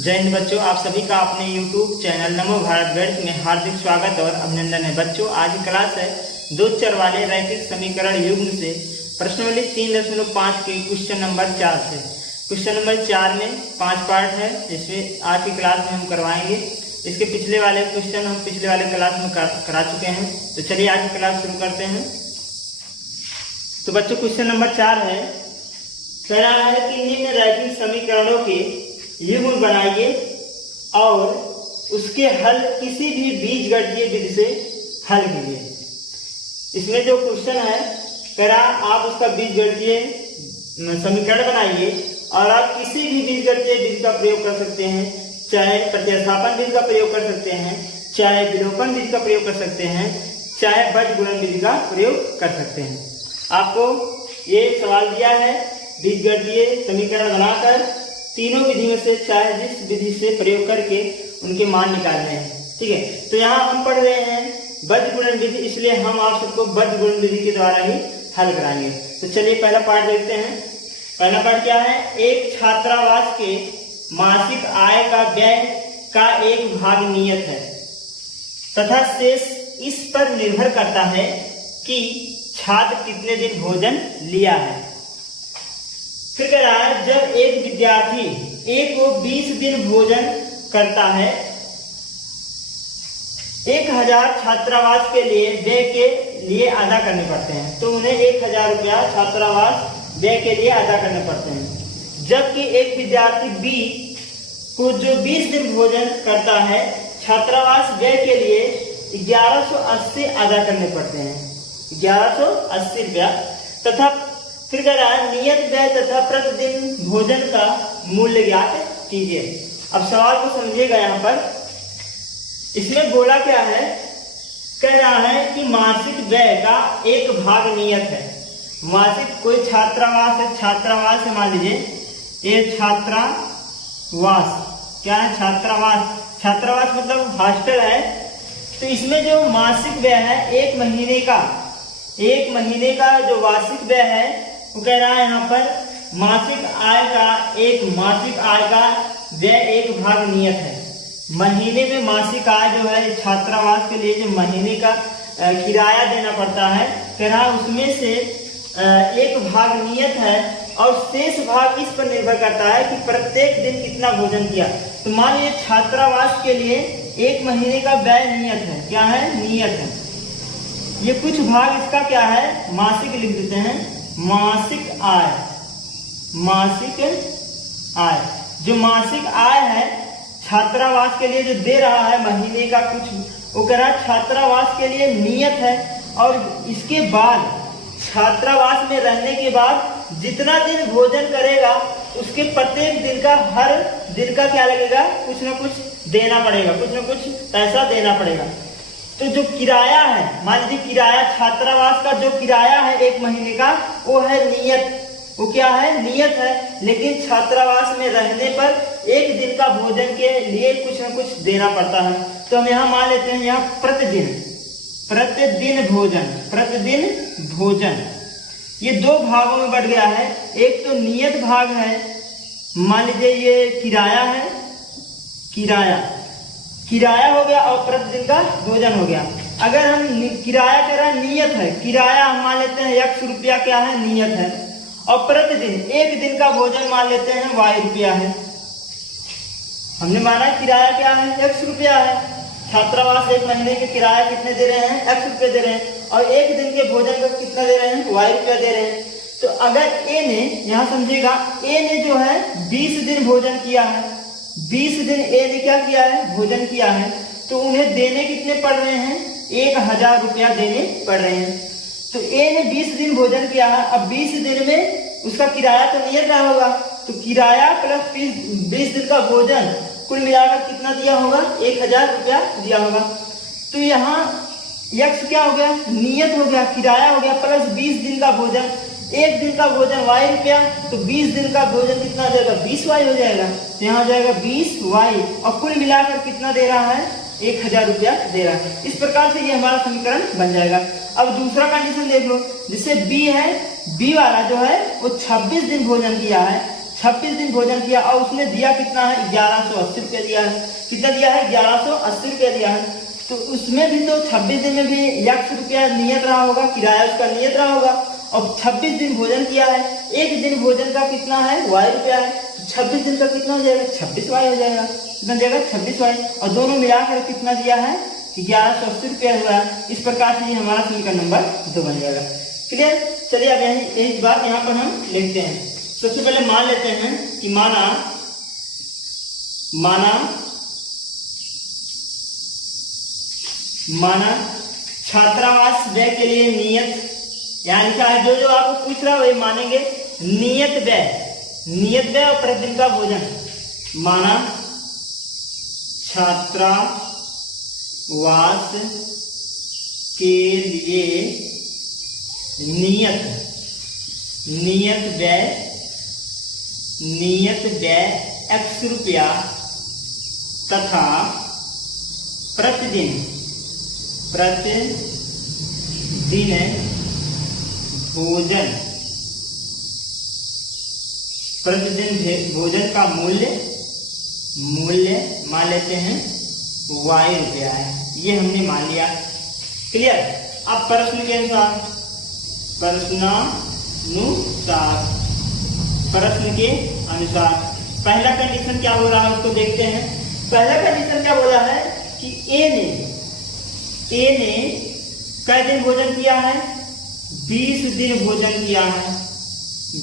जय हिंद बच्चों, आप सभी का अपने YouTube चैनल नमो भारत गणित में हार्दिक स्वागत और अभिनंदन है। बच्चों, आज की क्लास है दो चर वाले रैखिक समीकरण युग्म से प्रश्नावली 3.5 के क्वेश्चन नंबर 4 से। क्वेश्चन नंबर 4 में 5 पार्ट है, जिसमें आज की क्लास में हम करवाएंगे। इसके पिछले वाले क्वेश्चन हम पिछले वाले क्लास में करा चुके हैं। तो चलिए आज की क्लास शुरू करते हैं। तो बच्चों, क्वेश्चन नंबर 4 है, कह रहा है कि निम्न रैखिक समीकरणों के युग्म बनाइए और उसके हल किसी भी बीजगणितीय विधि से हल कीजिए। इसमें जो क्वेश्चन है, कह रहा आप उसका बीजगणितीय समीकरण बनाइए और आप किसी भी बीजगणितीय विधि का प्रयोग कर सकते हैं। चाहे प्रतिस्थापन विधि का प्रयोग कर सकते हैं, चाहे विलोपन विधि का प्रयोग कर सकते हैं, चाहे बजगुणन विधि का प्रयोग कर सकते हैं। आपको ये सवाल दिया है, बीजगणितीय समीकरण बनाकर तीनों विधि में से चाहे जिस विधि से प्रयोग करके उनके मान निकालने हैं। ठीक है, तो यहाँ हम पढ़ रहे हैं बजगुणन विधि, इसलिए हम आप सबको बजगुणन विधि के द्वारा ही हल कराएंगे। तो चलिए पहला पार्ट देखते हैं। पहला पार्ट क्या है, एक छात्रावास के मासिक आय का व्यय का एक भाग नियत है तथा शेष इस पर निर्भर करता है कि छात्र कितने दिन भोजन लिया है। फिर कह रहा है, जब एक विद्यार्थी एक को 20 दिन भोजन करता है, 1000 छात्रावास के लिए व्यय के लिए अदा करने पड़ते हैं। तो उन्हें 1000 रुपया छात्रावास व्यय के लिए अदा करने पड़ते हैं। जबकि एक विद्यार्थी बी को जो 20 दिन भोजन करता है, छात्रावास व्यय के लिए 1180 अदा करने पड़ते हैं, 1180 रुपया। तथा फिर कह रहा है, नियत व्यय तथा प्रतिदिन भोजन का मूल्य ज्ञात कीजिए। अब सवाल को समझिएगा। यहाँ पर इसमें बोला क्या है, कह रहा है कि मासिक व्यय का एक भाग नियत है। मासिक कोई छात्रावास है, छात्रावास है, मान लीजिए ये छात्रावास क्या है, छात्रावास। छात्रावास मतलब हॉस्टल है। तो इसमें जो मासिक व्यय है, एक महीने का जो वार्षिक व्यय है, वो कह रहा है यहाँ पर मासिक आय का व्यय एक भाग नियत है। महीने में मासिक आय जो है, छात्रावास के लिए जो महीने का किराया देना पड़ता है, कह रहा है उसमें से एक भाग नियत है और शेष भाग इस पर निर्भर करता है कि प्रत्येक दिन कितना भोजन किया। तो मान लीजिए छात्रावास के लिए एक महीने का व्यय नियत है। क्या है? नियत है। ये कुछ भाग इसका क्या है, मासिक लिख देते हैं। मासिक आय जो मासिक आय है छात्रावास के लिए जो दे रहा है महीने का कुछ, वो कह रहा है छात्रावास के लिए नियत है। और इसके बाद छात्रावास में रहने के बाद जितना दिन भोजन करेगा, उसके प्रत्येक दिन का, हर दिन का क्या लगेगा, कुछ ना कुछ देना पड़ेगा, कुछ ना कुछ पैसा देना पड़ेगा। तो जो किराया है, मान लीजिए किराया, छात्रावास का जो किराया है एक महीने का, वो है नियत। वो क्या है? नियत है। लेकिन छात्रावास में रहने पर एक दिन का भोजन के लिए कुछ न कुछ देना पड़ता है। तो हम यहाँ मान लेते हैं, यहाँ प्रतिदिन भोजन ये दो भागों में बढ़ गया है। एक तो नियत भाग है, मान लीजिए ये किराया है, किराया हो गया और प्रतिदिन का भोजन हो गया। अगर हम किराया कह रहा है नियत है, किराया हम मान लेते हैं x रुपया क्या है, नियत है। और प्रतिदिन एक दिन का भोजन मान लेते हैं y रुपया है। हमने माना किराया क्या है, x रुपया है। छात्रावास एक महीने के किराया कितने दे रहे हैं, x रुपये दे रहे हैं, और एक दिन के भोजन का कितना दे रहे हैं, y रुपया दे रहे हैं। तो अगर a ने, यहाँ समझिएगा, a ने जो है 20 दिन भोजन किया है, 20 दिन ए ने क्या किया है, भोजन किया है, तो उन्हें देने कितने पड़ रहे हैं, 1000 रुपया देने पड़ रहे हैं। तो ए ने 20 दिन भोजन किया है। अब 20 दिन में उसका किराया तो नियत रहा होगा, तो किराया प्लस 20 दिन का भोजन कुल मिलाकर कितना दिया होगा, 1000 रुपया दिया होगा। तो यहाँ यक्स क्या हो गया, नियत हो गया, किराया हो गया, प्लस 20 दिन का भोजन, एक दिन का भोजन y रुपया, तो 20 दिन का भोजन कितना हो जाएगा, 20y हो जाएगा। तो यहाँ हो जाएगा 20y, और कुल मिलाकर कितना दे रहा है, 1000 रुपया दे रहा है। इस प्रकार से ये हमारा समीकरण बन जाएगा। अब दूसरा कंडीशन देख लो, जिससे b है, b वाला जो है वो 26 दिन भोजन किया है, 26 दिन भोजन किया और उसने दिया कितना है, 1180 रुपया दिया है। कितना दिया है, 1180 रुपया दिया है। तो उसमें भी तो 26 दिन में भी ₹100 नियत रहा होगा, किराया उसका नियत रहा होगा। और 26 दिन भोजन किया है, एक दिन भोजन का कितना है, ₹Y है। 26 दिन का कितना हो जाएगा, 26Y हो जाएगा। कितना जाएगा, 26Y। और दोनों मिलाकर कितना दिया है, 1180 रुपया हुआ है। इस प्रकार से हमारा समीकरण नंबर 2 बन जाएगा। क्लियर। चलिए अब यही बात यहाँ पर हम लिखते हैं। सबसे पहले मान लेते हैं कि माना छात्रावास व्यय के लिए नियत, यहाँ लिखा है जो आपको पूछ रहा है वही मानेंगे। नियत व्यय और प्रतिदिन का भोजन। माना छात्रावास के लिए नियत व्यय X रुपया तथा प्रतिदिन भोजन का मूल्य मान लेते हैं Y रुपया है। ये हमने मान लिया। क्लियर। अब प्रश्न के अनुसार, प्रश्न के अनुसार पहला कंडीशन क्या बोला है उसको देखते हैं। पहला कंडीशन क्या बोला है कि ए ने कितने दिन भोजन किया है, 20 दिन भोजन किया है।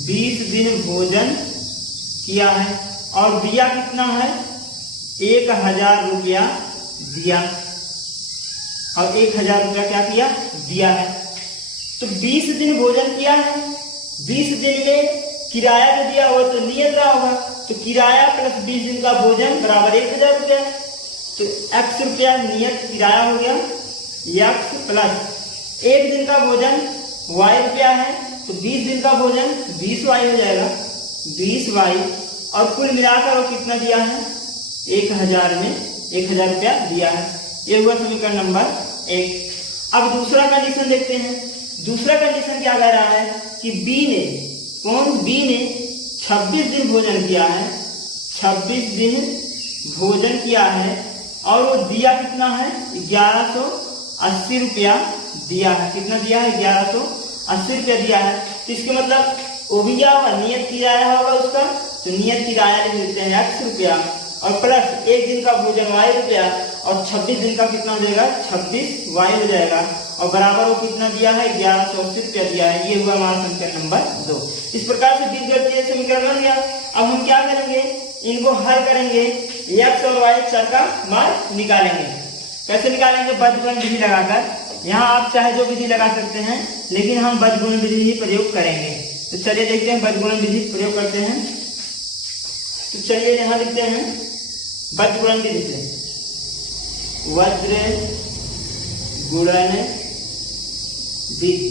20 दिन भोजन किया है और दिया कितना है, 1000 रुपया दिया। और 1000 रुपया क्या किया, दिया है। तो 20 दिन भोजन किया है, 20 दिन में किराया जो दिया हो तो नियत रहा होगा। तो किराया प्लस 20 दिन का भोजन बराबर 1000 रुपया। तो X रुपया नियत किराया हो गया, X प्लस एक दिन का भोजन Y रुपया है। तो 20 दिन का भोजन 20Y हो जाएगा, 20Y। और कुल मिलाकर वो कितना दिया है, 1000 में 1000 रुपया दिया है। ये हुआ समीकरण नंबर 1। अब दूसरा कंडीशन देखते हैं। दूसरा कंडीशन क्या कह रहा है कि B ने 26 दिन भोजन किया है, 26 दिन भोजन किया है और वो दिया कितना है, 1180 रुपया दिया है। कितना दिया है, 1180 रुपया दिया है। तो इसके मतलब वो भी क्या होगा, नियत किराया होगा उसका। तो नियत किराया लिख देते हैं X रुपया और प्लस एक दिन का भोजन Y रुपया और 26 दिन का कितना हो जाएगा, 26Y हो जाएगा। और बराबर वो कितना दिया है, 1180 रुपया दिया है। ये हुआ हमारा समीकरण नंबर 2। इस प्रकार से बीजगणितीय समीकरण बन गया। अब हम क्या करेंगे, इनको हल करेंगे, X और Y चर का मान निकालेंगे। कैसे निकालेंगे, बजगुणन विधि लगाकर। यहाँ आप चाहे जो विधि लगा सकते हैं, लेकिन हम बजगुणन विधि ही प्रयोग करेंगे। तो चलिए देखते हैं बजगुणन विधि प्रयोग करते हैं। तो चलिए यहाँ लिखते हैं बजगुणन विधि से, वज्र गुणन विधि।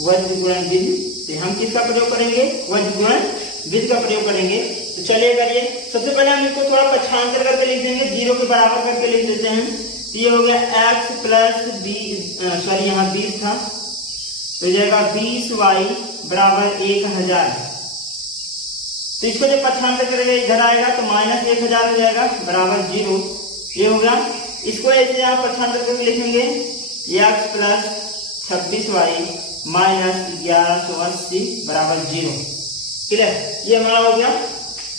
वज्र गुणन विधि से हम किसका प्रयोग करेंगे, वज्र गुणन विधि का प्रयोग करेंगे। तो चलिए करिए। सबसे पहले हम इसको थोड़ा पक्षांतर करके लिख देंगे, 0 के बराबर करके लिख देते हैं। तो ये हो गया X प्लस 20, यहाँ 20 था तो जाएगा 20Y बराबर 1000। तो इसको जब पक्षांतर करेंगे इधर आएगा तो माइनस 1000 हो जाएगा बराबर 0। ये हो गया। इसको ऐसे यहाँ पक्षांतर करके लिखेंगे, X प्लस 26Y माइनस 1180 बराबर 0। क्लियर। ये हमारा हो गया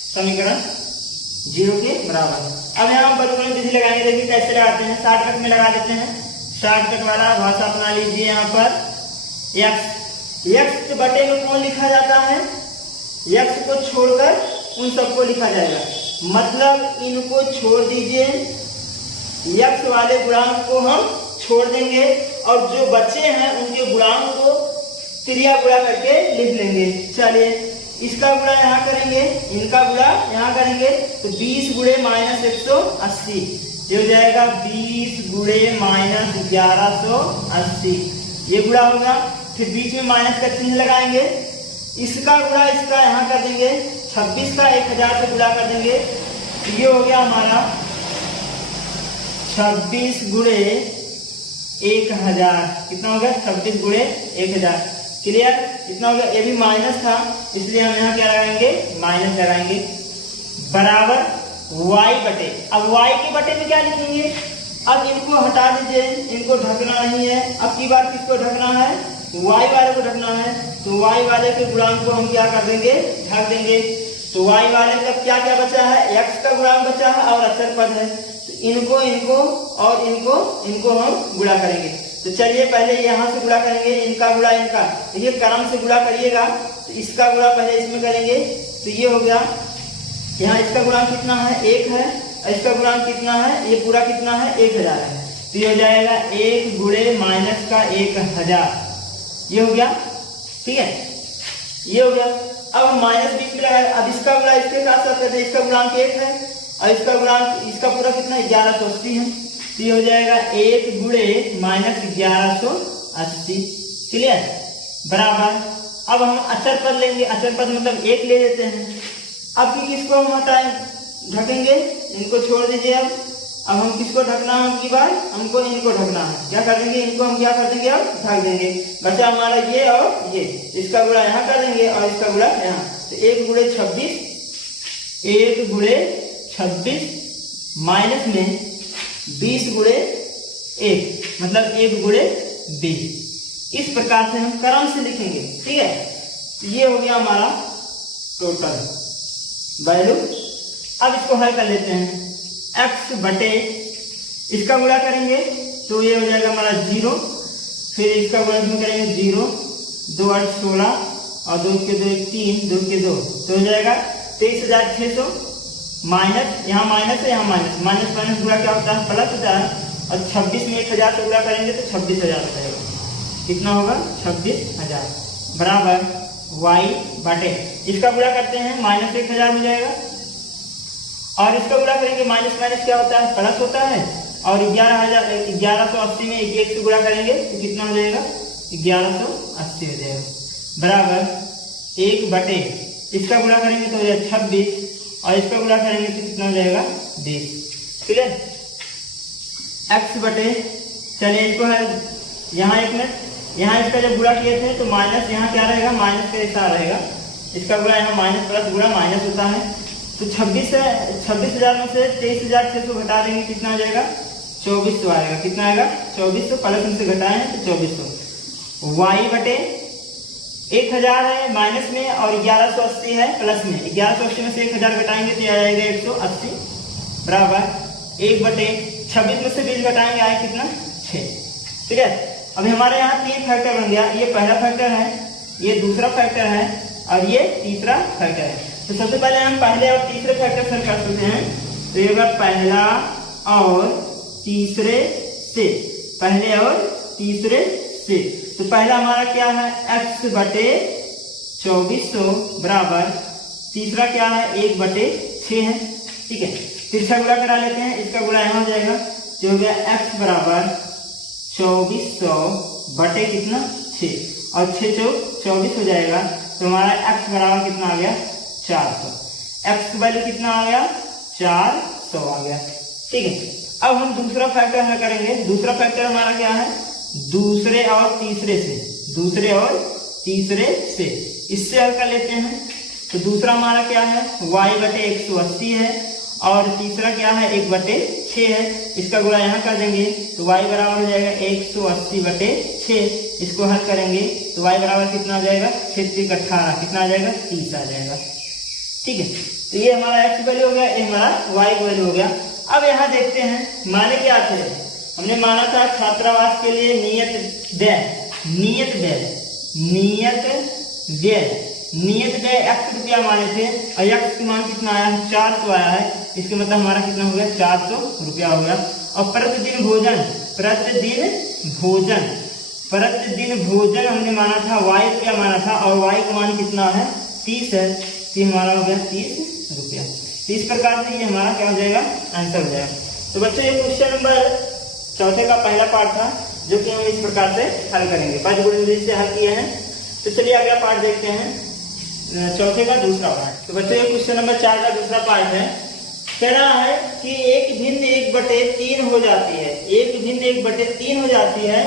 समीकरण 0 के बराबर। अब यहाँ हम बजगुणन विधि लगाएंगे। देखिए कैसे लगाते हैं, शॉर्टकट में लगा देते हैं। शॉर्टकट वाला भाषा अपना लीजिए। यहाँ पर x बटे में कौन लिखा जाता है, x को छोड़कर उन सबको लिखा जाएगा। मतलब इनको छोड़ दीजिए, x वाले गुणांक को हम छोड़ देंगे और जो बचे हैं उनके गुणांक को त्रिया गुणा करके लिख लेंगे। चलिए इसका गुणा यहाँ करेंगे, इनका गुणा यहाँ करेंगे। तो 20 गुणे माइनस 180 ये हो जाएगा 20 गुणे माइनस 1180। ये गुणा होगा। फिर बीच में माइनस का चिन्ह लगाएंगे। इसका गुणा इसका यहाँ कर देंगे, 26 का 1000 से गुणा कर देंगे। तो ये हो गया हमारा 26 गुणे 1000। कितना हो गया, 26 गुणे 1000। क्लियर, इतना हो गया। ये भी माइनस था इसलिए हम यहाँ क्या लगाएंगे, माइनस लगाएंगे, बराबर y बटे। अब y के बटे में क्या लिखेंगे, अब इनको हटा दीजिए, इनको ढकना नहीं है। अब की बार किसको ढकना है, y वाले को ढकना है, तो y वाले के गुणांक को हम क्या कर देंगे, ढक देंगे। तो y वाले का क्या क्या बचा है, x का गुणांक बचा है और अचर पद है, तो इनको इनको और इनको हम गुणा करेंगे। तो चलिए पहले यहाँ से गुणा करेंगे, इनका गुणा इनका, देखिए क्रम से गुणा करिएगा, तो इसका गुणा पहले इसमें करेंगे, तो ये हो गया। यहाँ इसका गुणांक कितना है, 1 है, और इसका गुणांक कितना है, ये पूरा कितना है, 1000 है, तो ये हो जाएगा 1 गुणे माइनस का 1000, ये हो गया। ठीक है, ये हो गया। अब हम माइनस बीच में लगाए, अब इसका गुणा इसके साथ साथ करते हैं, इसका गुणांक 1 है और इसका गुणांक, इसका पूरा कितना 1180 है, तो ये हो जाएगा 1 गुणे माइनस 1180, क्लियर, बराबर। अब हम अचर पद लेंगे, अचर पद मतलब 1 ले लेते हैं। अब किसको हम हटाएं, ढकेंगे, इनको छोड़ दीजिए। अब हम किसको ढकना है, अब की बार हमको इनको ढकना है, क्या कर देंगे, इनको हम क्या कर देंगे, अब ढक देंगे। बचा हमारा ये और ये, इसका गुणा यहाँ कर देंगे और इसका गुणा यहाँ, तो 1 गुणे 26, 1 गुणे 26 माइनस में 20 गुणे 1 मतलब 1 गुणे 20। इस प्रकार से हम क्रम से लिखेंगे, ठीक है। तो ये हो गया हमारा टोटल वैल्यू। अब इसको हल कर लेते हैं, x बटे इसका गुणा करेंगे तो ये हो जाएगा हमारा 0, फिर इसका गुणा इसमें करेंगे 0, 2 8 16 और 2 के 2 3, 2 के 2, तो हो जाएगा 23600 माइनस, यहाँ माइनस है, यहाँ माइनस, माइनस माइनस गुणा क्या होता है, प्लस होता है, और 26 में 1000 से गुणा करेंगे तो 26000 हो जाएगा। कितना होगा, 26000, बराबर y बटे इसका गुणा करते हैं, माइनस 1000 हो जाएगा, और इसका गुणा करेंगे, माइनस माइनस क्या होता है, प्लस होता है, और 1180 में 1 से गुणा करेंगे तो कितना हो जाएगा, 1180 हो जाएगा, बराबर 1 बटे इसका गुणा करेंगे तो हो जाएगा 26, और इसका गुणा करेंगे तो कितना हो जाएगा 20, क्लियर। x बटे, चलिए इसको है यहाँ 1 मिनट, यहाँ इसका जब गुणा किए थे तो माइनस यहाँ क्या रहेगा, माइनस का ऐसा रहेगा, इसका गुणा यहाँ माइनस प्लस गुणा माइनस होता है, तो 26,000 में से 23,600 घटा देंगे, कितना आ जाएगा, 2400 आएगा। कितना आएगा, 2400, प्लस उनसे घटाए हैं तो 2400। y बटे 1000 है माइनस में और 1180 है प्लस में, 1180 में से 1000 घटाएंगे तो आ जाएगा 180, बराबर 1 बटे 26 में से 20 घटाएंगे आए कितना, 6, ठीक है। अभी हमारे यहाँ 3 फैक्टर बन गया, ये पहला फैक्टर है, ये दूसरा फैक्टर है और ये तीसरा फैक्टर है। तो सबसे पहले हम पहले और तीसरे फैक्टर से कर सकते हैं, तो ये होगा पहला और तीसरे से, पहले और तीसरे से। तो पहला हमारा क्या है, x बटे 2400 बराबर, तीसरा क्या है 1 बटे 6 है, ठीक है। तीसरा गुणा करा लेते हैं, इसका गुणा यहाँ हो जाएगा, जो हो गया x बराबर 2400 बटे कितना 6, और 6 चौक 24 हो जाएगा, तो हमारा x बराबर कितना आ गया 400। x की वैल्यू कितना आ गया 400 आ गया, ठीक है। अब हम दूसरा फैक्टर हमें करेंगे, दूसरा फैक्टर हमारा क्या है, दूसरे और तीसरे से, दूसरे और तीसरे से, इससे हल कर लेते हैं। तो दूसरा हमारा क्या है, y बटे 180 है, और तीसरा क्या है 1 बटे 6 है, इसका गुणा यहाँ कर देंगे तो y बराबर हो जाएगा 180 बटे 6। इसको हल करेंगे तो y बराबर कितना आ जाएगा, 6 × 18 कितना आ जाएगा, 30 आ जाएगा, ठीक है। तो ये हमारा x वैल्यू हो गया, ये हमारा y वैल्यू हो गया। अब यहाँ देखते हैं माने क्या थे, हमने माना था छात्रावास के लिए नियत व्यय, नियत व्यय x रुपया माने थे, और x का मान कितना आया है 400 आया है, इसके मतलब हमारा कितना हो गया 400 रुपया हो गया। और प्रतिदिन भोजन हमने माना था y रुपया माना था, और y का मान कितना है 30 है, तो हमारा हो गया 30 रुपया। तो इस प्रकार से ये हमारा क्या हो जाएगा, आंसर हो जाएगा। तो बच्चों ये क्वेश्चन नंबर 4 का पहला पार्ट था, जो कि हम इस प्रकार से हल करेंगे, 5 गुणे से हल किए हैं। तो चलिए अगला पार्ट देखते हैं, 4 का दूसरा पार्ट। तो बच्चों ये क्वेश्चन नंबर 4 का दूसरा पार्ट है, कह रहा है कि 1 भिन्न 1/3 हो जाती है, 1 भिन्न 1/3 हो जाती है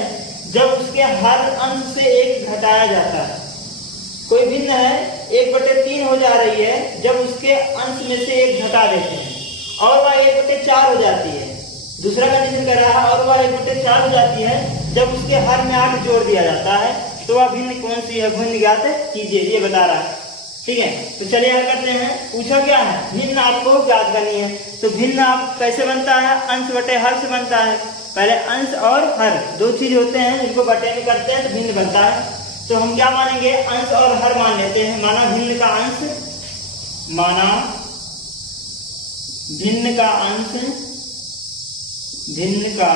जब उसके हर अंश से एक घटाया जाता है। कोई भिन्न है 1/3 हो जा रही है जब उसके अंश में से एक घटा देते हैं और वह 1/4 हो जाती है। दूसरा कंडीशन कर रहा है और वह 1/4 हो जाती है जब उसके हर में 8 जोड़ दिया जाता है, तो वह भिन्न कौन सी है, भिन्न ज्ञात कीजिए, ये बता रहा है। ठीक है, तो चलिए हल करते हैं। पूछा क्या है, भिन्न आपको ज्ञात करनी है। तो भिन्न आप कैसे बनता है, अंश बटे हर से बनता है। पहले अंश और हर दो चीज होते हैं, जिनको बटे में करते हैं तो भिन्न बनता है। तो हम क्या मानेंगे, अंश और हर मान लेते हैं। माना भिन्न का अंश, माना भिन्न का अंश, भिन्न का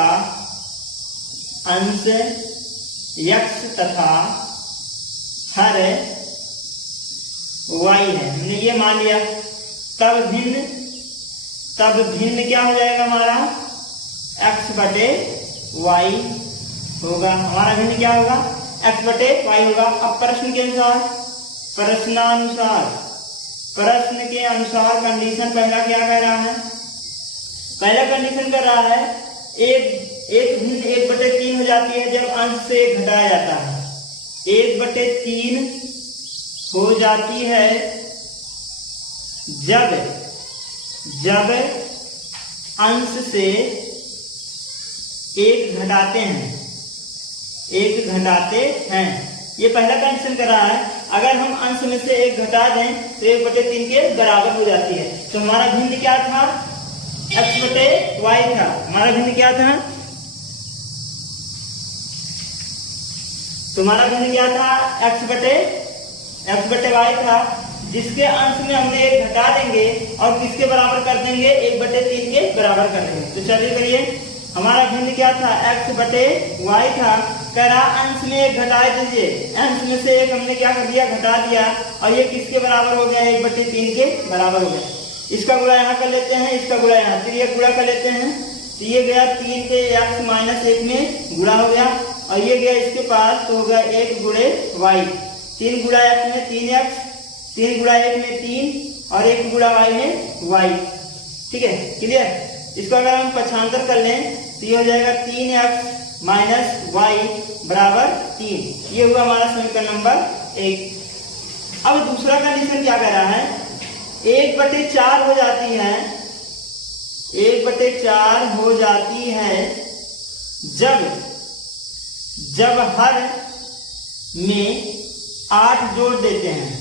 अंश x तथा हर y है, हमने ये मान लिया। तब भिन्न क्या हो जाएगा हमारा, x बटे y होगा। हमारा भिन्न क्या होगा, x बटे y होगा। अब प्रश्न के अनुसार, प्रश्न के अनुसार कंडीशन पहला क्या कह रहा है, पहला कंडीशन कर रहा है एक भिन्न 1/3 हो जाती है जब अंश से घटाया जाता है। 1/3 हो जाती है जब अंश से एक घटाते हैं, ये पहला कंडीशन कर रहा है। अगर हम अंश में से एक घटा दें तो 1/3 के बराबर हो जाती है। तो हमारा भिन्न क्या था, x बटे y था। हमारा भिन्न क्या था, तुम्हारा भिन्न क्या था, x बटे y था, जिसके अंश में हमने एक घटा देंगे और किसके बराबर कर देंगे, 1/3 के बराबर कर देंगे। तो चलिए करिए, हमारा भिन्न क्या था, x बटे y था। कह रहा अंश में एक घटा दीजिए, अंश में से एक हमने क्या कर दिया, घटा दिया, और ये किसके बराबर हो गया, 1/3 के बराबर हो गया। इसका गुणा यहाँ कर लेते हैं, इसका गुणा यहाँ, फिर ये गुणा कर लेते हैं। तो ये गया 3 के x - 1 में गुणा हो गया, और ये गया इसके पास, तो होगा 1 गुणे y। 3 गुणा x में 3x, 3 गुणा 1 में 3, और 1 गुणा y में y। ठीक है, क्लियर। इसको अगर हम पक्षांतर कर लें तो ये हो जाएगा 3x - y बराबर 3। ये हुआ हमारा समीकरण नंबर 1। अब दूसरा कंडीशन क्या कह रहा है, 1/4 हो जाती है, 1/4 हो जाती है जब हर में 8 जोड़ देते हैं,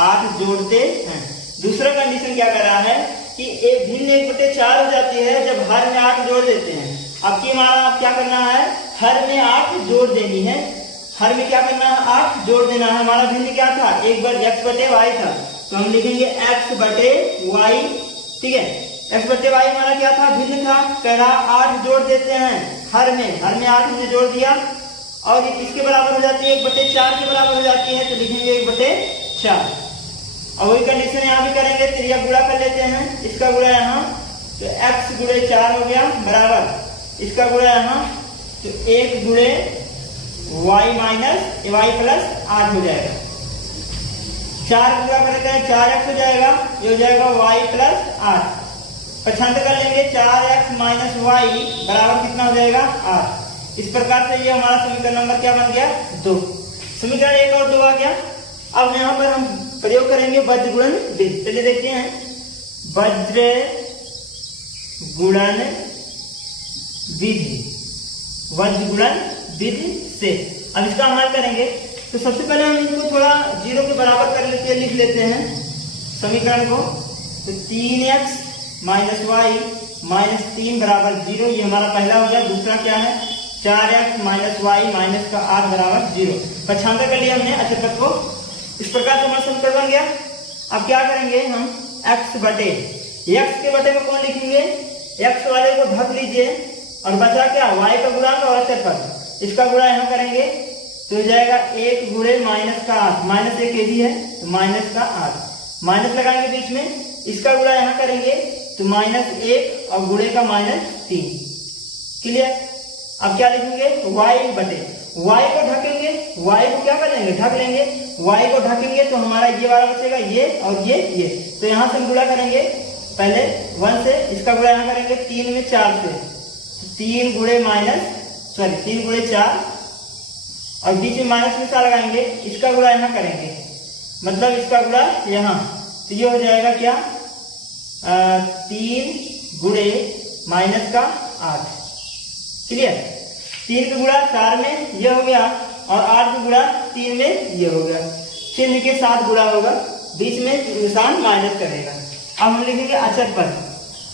8 जोड़ते हैं। दूसरा कंडीशन क्या कर रहा है कि एक भिन्न 1/4 हो जाती है जब हर में 8 जोड़ देते हैं। अब की हमारा क्या करना है, हर में 8 जोड़ देनी है। हर में क्या करना है, 8 जोड़ देना है। हमारा भिन्न क्या था, एक बार x बटे y था, तो हम लिखेंगे x बटे y। ठीक है, x बटे y हमारा क्या था, भिन्न था। कह रहा 8 जोड़ देते हैं हर में 8 हमने जोड़ दिया, और ये किसके बराबर हो जाती है, 1/4 के बराबर हो जाती है। तो लिखेंगे 1/4। और वही कंडीशन यहाँ भी करेंगे, तो यह गुणा कर लेते हैं, इसका गुणा यहाँ, तो x गुणे 4 हो गया बराबर, इसका गुणा यहाँ, तो 1 गुणे y प्लस 8 हो जाएगा। 4 गुणा करते हैं, 4x हो जाएगा, ये हो जाएगा y प्लस 8। पक्षांतर कर लेंगे, 4x - y बराबर कितना हो जाएगा, 8। इस प्रकार से ये हमारा समीकरण नंबर क्या बन गया, 2। समीकरण 1 और 2 आ गया। अब यहाँ पर हम प्रयोग करेंगे वज्र गुणन विधि। चलिए देखते हैं, वज्र गुणन विधि, वज्र गुणन विधि से। अब इसका हल करेंगे, तो सबसे पहले हम इनको थोड़ा 0 के बराबर कर लेते हैं, लिख लेते हैं समीकरण को। तो 3x - y - 3 बराबर 0, ये हमारा पहला हो गया। दूसरा क्या है, 4x - y - 8 बराबर 0। पक्षांतर कर लिया हमने अचरपद को। इस प्रकार से हमारा समीकरण बन गया। अब क्या करेंगे हम, x के बटे में कौन लिखेंगे, x वाले को ढक लीजिए, और बचा क्या, y का गुणांक और अचरपद, इसका गुणा यहाँ करेंगे, तो हो जाएगा 1 गुणे -8, -1 ये भी है, तो -8, माइनस लगाएंगे बीच में, इसका गुणा यहाँ करेंगे, तो -1 और गुणे का -3। क्लियर। अब क्या लिखेंगे, y बटे, y को ढकेंगे, y को क्या करेंगे, ढक लेंगे, y को ढकेंगे तो हमारा ये वाला बचेगा, ये और ये। तो यहाँ से हम गुणा करेंगे पहले 1 से, इसका गुणा यहाँ करेंगे 3 में 4 से, 3 गुणे सॉरी 3 गुणे 4 और बीच में माइनस निशा लगाएंगे, इसका गुणा यहाँ करेंगे, मतलब इसका गुणा यहाँ, तो ये हो जाएगा क्या 3 गुणे माइनस का 8। क्लियर। 3 का गुणा 4 में ये हो गया और 8 का गुणा 3 में ये हो गया, चिन्ह के साथ गुणा होगा, बीच में निशान माइनस करेगा। अब हम लिखेंगे अचर पद।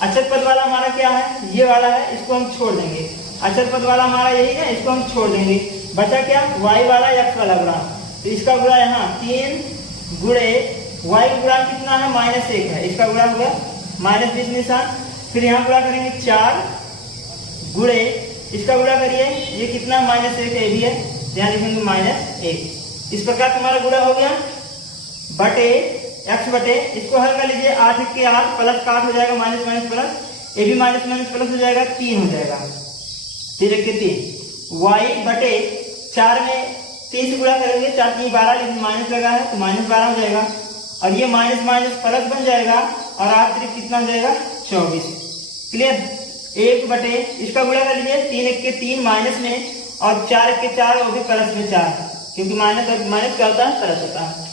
अचर पद वाला हमारा क्या है, ये वाला है, इसको हम छोड़ देंगे। अचर पद वाला हमारा यही है, इसको हम छोड़ देंगे। बचा क्या y वाला x वाला गुणा, तो इसका गुणा यहाँ 3 गुणे y गुणा कितना है -1 है, इसका गुणा होगा माइनस बीच निशान, फिर यहाँ गुणा करेंगे 4 गुणे इसका गुणा करिए, ये कितना -1 है, ये भी है, यहाँ लिखेंगे -1। इस प्रकार से हमारा गुणा हो गया बटे x बटे, इसको हल कर लीजिए, 8 के 8 प्लस का 8 हो जाएगा, माइनस माइनस प्लस, ये भी माइनस माइनस प्लस हो जाएगा, 3 हो जाएगा, 3 के 3 y बटे 4 में 3 से गुणा करेंगे, 4 3 12, लेकिन माइनस लगा है तो -12 हो जाएगा, और ये माइनस माइनस प्लस बन जाएगा, और 8 3 कितना हो जाएगा 24। क्लियर। 1 बटे इसका गुणा कर लीजिए, 3 1 के 3 माइनस में, और 4 1 के 4 वो भी प्लस में 4, क्योंकि माइनस और माइनस क्या होता है, प्लस होता है।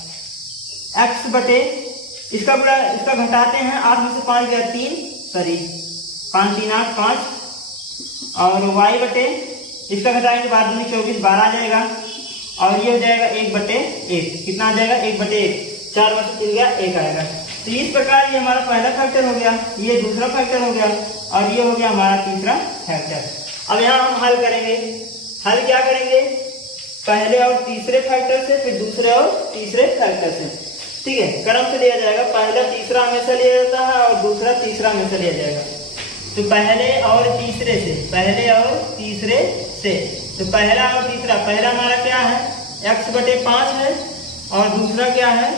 x बटे इसका गुणा, इसका घटाते हैं, 8 में से 5 गया 3, सॉरी 5 3 8 5, और y बटे इसका घटाएंगे 12 दूनी 24, 12 आ जाएगा, और ये हो जाएगा 1 बटे 1, कितना आ जाएगा 1 बटे 1, 4 में से 3 गया 1 आएगा। तो इस प्रकार ये हमारा पहला फैक्टर हो गया, ये दूसरा फैक्टर हो गया, और ये हो गया हमारा तीसरा फैक्टर। अब यहाँ हम हल करेंगे। हल क्या करेंगे, पहले और तीसरे फैक्टर से, फिर दूसरे और तीसरे फैक्टर से। ठीक है, क्रम से लिया जाएगा, पहला तीसरा हमेशा लिया जाता है और दूसरा तीसरा हमेशा लिया जाएगा। तो पहले और तीसरे से, पहले और तीसरे से, तो पहला और तीसरा, पहला हमारा क्या है x बटे 5 है, और दूसरा क्या है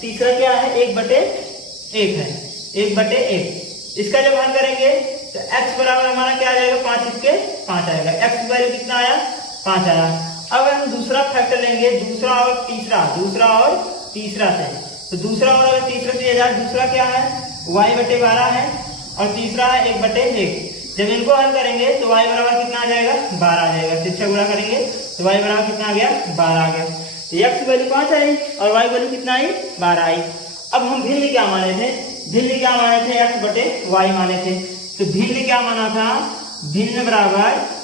तीसरा क्या है 1 बटे 1 है, 1 बटे 1। इसका जब हल करेंगे तो x बराबर हमारा क्या आ जाएगा 5 के 5 आएगा, x वैल्यू कितना आया 5 आया। अब हम दूसरा फैक्टर लेंगे, दूसरा और तीसरा से, तो दूसरा और तीसरा से जाए, दूसरा क्या है y बटे 12 है, और तीसरा है 1 बटे 1। जब इनको हल करेंगे तो y बराबर कितना आ जाएगा 12 आ जाएगा, 6 गुणा करेंगे तो y बराबर कितना आ गया 12 आ गया। तो x वैल्यू 5 आई और y वैल्यू कितना आई 12 आई। अब हम भिन्न क्या माने थे, भिन्न क्या माने थे x बटे y माने थे, तो भिन्न क्या माना था, भिन्न बराबर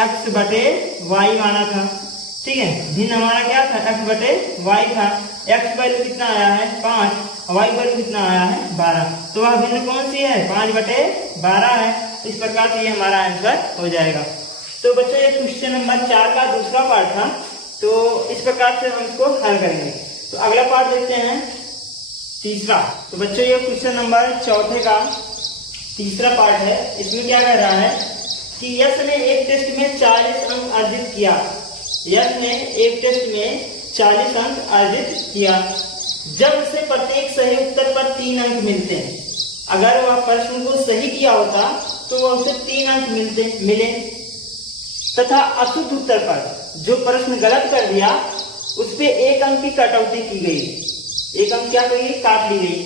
x बटे y माना था। ठीक है, भिन्न हमारा क्या था x बटे y था, x वैल्यू कितना आया है 5, y वैल्यू कितना आया है 12, तो वह भिन्न कौन सी है 5 बटे 12 है। इस प्रकार से ये हमारा आंसर हो जाएगा। तो बच्चों ये क्वेश्चन नंबर 4 का दूसरा पार्ट था, तो इस प्रकार से हम इसको हल करेंगे। तो अगला पार्ट देखते हैं तीसरा। तो बच्चों ये क्वेश्चन नंबर 4 का तीसरा पार्ट है। इसमें क्या कह रहा है कि यश ने एक टेस्ट में 40 अंक अर्जित किया, यश ने एक टेस्ट में 40 अंक अर्जित किया, जब उसे प्रत्येक सही उत्तर पर 3 अंक मिलते हैं। अगर वह प्रश्न को सही किया होता तो वह उसे 3 अंक मिले, तथा अशुद्ध उत्तर पर जो प्रश्न गलत कर दिया उस पे 1 अंक की कटौती की गई, 1 अंक क्या कही काट ली गई।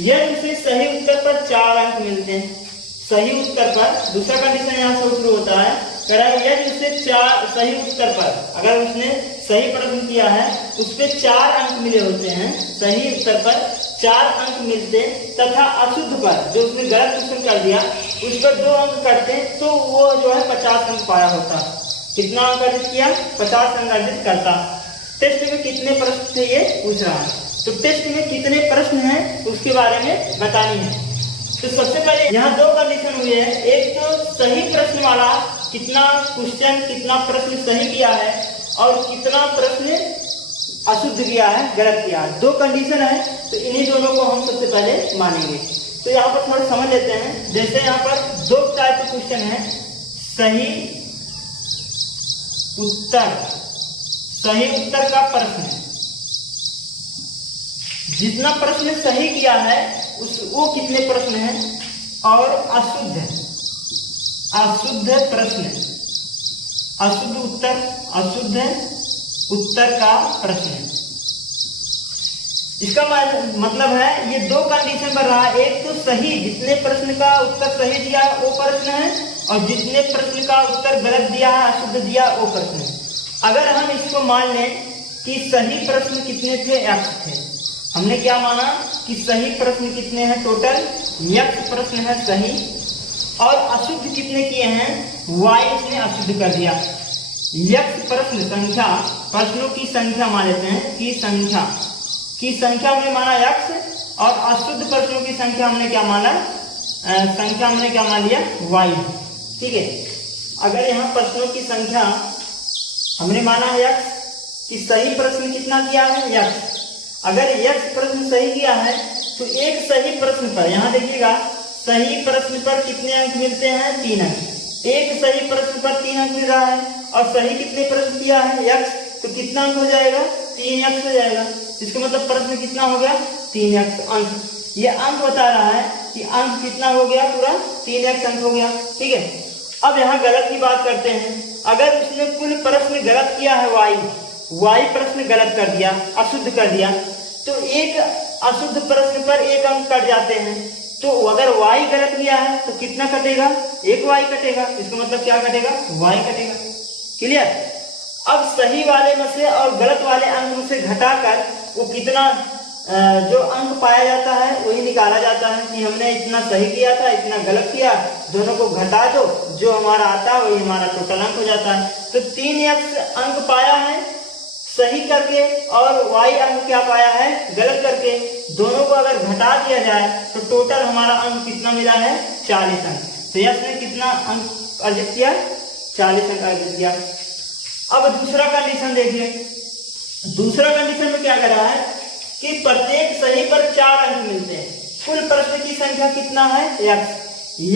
यदि उसे सही उत्तर पर 4 अंक मिलते हैं, सही उत्तर पर, दूसरा कंडीशन यहाँ से शुरू होता है, कह रहा है यदि उसे 4 सही उत्तर पर, अगर उसने सही प्रश्न किया है उस पे 4 अंक मिले होते हैं, सही उत्तर पर 4 अंक मिलते, तथा अशुद्ध पर जो उसने गलत क्वेश्चन कर दिया उस पर 2 अंक करते, तो वो जो है 50 अंक पाया होता। कितना अंक अर्जित किया 50 अंक अर्जित करता। टेस्ट में कितने प्रश्न थे ये पूछ रहा है, तो टेस्ट में कितने प्रश्न हैं उसके बारे में बतानी है। तो सबसे पहले यहाँ 2 कंडीशन हुए हैं, एक तो सही प्रश्न वाला कितना क्वेश्चन कितना प्रश्न सही किया है और कितना प्रश्न अशुद्ध किया है गलत किया है, 2 कंडीशन है। तो इन्हीं दोनों को हम सबसे पहले मानेंगे। तो यहाँ पर थोड़ा समझ लेते हैं। जैसे यहाँ पर 2 टाइप के क्वेश्चन है, सही उत्तर का प्रश्न, जितना प्रश्न सही किया है वो कितने प्रश्न हैं, और अशुद्ध प्रश्न, अशुद्ध उत्तर का प्रश्न। इसका मतलब है ये 2 कंडीशन पर रहा, एक तो सही जितने प्रश्न का उत्तर सही दिया वो प्रश्न है, और जितने प्रश्न का उत्तर गलत दिया है, अशुद्ध दिया, वो प्रश्न। अगर हम इसको मान लें कि सही प्रश्न कितने थे, x थे। हमने क्या माना कि सही प्रश्न कितने हैं, टोटल x प्रश्न है सही, और अशुद्ध कितने किए हैं, y इसने अशुद्ध कर दिया। x प्रश्न संख्या, प्रश्नों की संख्या मान लेते हैं कि संख्या हमने माना x, और अशुद्ध प्रश्नों की संख्या हमने क्या माना, संख्या हमने क्या मान लिया, y। ठीक है, अगर यहाँ प्रश्नों की संख्या हमने माना है x, कि सही प्रश्न कितना किया है, x। अगर x प्रश्न सही किया है तो एक सही प्रश्न पर, यहाँ देखिएगा, सही प्रश्न पर कितने अंक मिलते हैं, 3 अंक। एक सही प्रश्न पर 3 अंक मिल रहा है, और सही कितने प्रश्न किया है, x, तो कितना अंक हो जाएगा, 3x हो जाएगा। इसका मतलब प्रश्न कितना हो गया, 3x अंक। ये अंक बता रहा है कि अंक कितना हो गया, पूरा 3x अंक हो गया। ठीक है, अब यहाँ गलत की बात करते हैं। अगर उसने कुल प्रश्न गलत किया है, y प्रश्न गलत कर दिया, अशुद्ध कर दिया, तो एक अशुद्ध प्रश्न पर 1 अंक कट जाते हैं। तो अगर y गलत किया है तो कितना कटेगा, 1 y कटेगा। इसका मतलब क्या कटेगा, y कटेगा। क्लियर। अब सही वाले में से और गलत वाले अंक में से घटाकर वो कितना जो अंक पाया जाता है वही निकाला जाता है कि हमने इतना सही किया था, इतना गलत किया, दोनों को घटा दो, जो हमारा आता है वही हमारा टोटल अंक हो जाता है। तो 3x अंक पाया है सही करके, और y अंक क्या पाया है, गलत करके। दोनों को अगर घटा दिया जाए तो टोटल हमारा अंक कितना मिला है, 40 अंक। तो यश ने कितना अंक अर्जित किया, 40 अंक अर्जित किया। अब दूसरा कंडीशन देखिए। दूसरा कंडीशन में क्या कर रहा है कि प्रत्येक सही पर 4 अंक मिलते हैं। कुल प्रश्न की संख्या कितना है,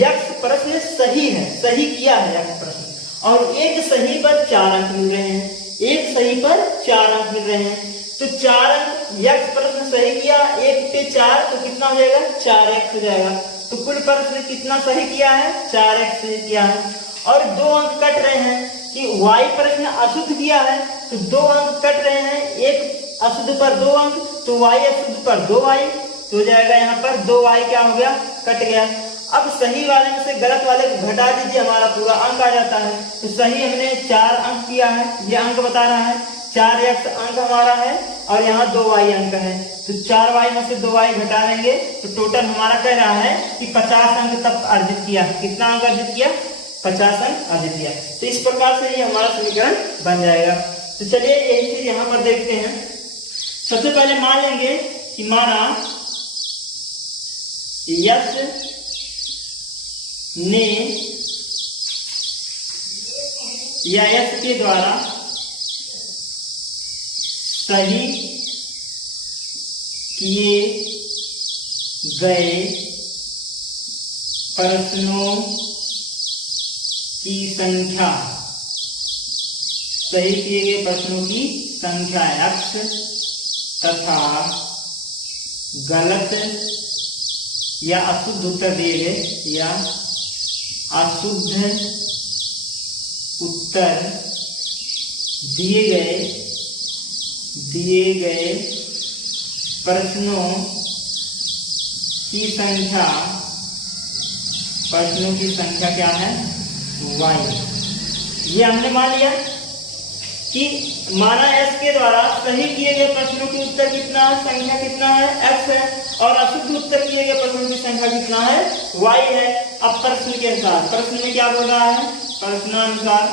x प्रश्न सही है, सही किया है x प्रश्न, और एक सही पर 4 अंक मिल रहे हैं, एक सही पर 4 अंक मिल रहे हैं। तो 4 अंक, x प्रश्न सही किया, 1 पे 4, तो कितना हो जाएगा, 4x हो जाएगा। तो कुल प्रश्न कितना सही किया है, 4x सही किया है। और 2 अंक कट रहे हैं कि y प्रश्न अशुद्ध किया है, तो 2 अंक कट रहे हैं, एक अशुद्ध पर 2 अंक, तो y अशुद्ध पर 2y, तो हो जाएगा यहाँ पर 2y क्या हो गया, कट गया। अब सही वाले में से गलत वाले को घटा दीजिए, हमारा पूरा अंक आ जाता है। तो सही हमने 4 अंक किया है, ये अंक बता रहा है, 4x अंक हमारा है, और यहाँ 2y अंक है। तो 4y में से 2y घटा लेंगे तो टोटल हमारा कह रहा है कि 50 अंक तब अर्जित किया। कितना अंक अर्जित किया, 50 अंक अर्जित किया। तो इस प्रकार से ये हमारा समीकरण बन जाएगा। तो चलिए यही चीज यहाँ पर देखते हैं। सबसे पहले मान लेंगे कि माना यश ने या यश के द्वारा सही किए गए प्रश्नों की संख्या, सही किए गए प्रश्नों की संख्या x तथा गलत या अशुद्ध उत्तर दिए गए, या अशुद्ध उत्तर दिए गए प्रश्नों की संख्या क्या है, y। ये हमने मान लिया कि माना s के द्वारा सही किए गए प्रश्नों की उत्तर कितना है, संख्या कितना है, x है, और अशुद्ध उत्तर किए गए प्रश्नों की संख्या कितना है, y है। अब प्रश्न के अनुसार, प्रश्न में क्या बोल रहा है, प्रश्नानुसार,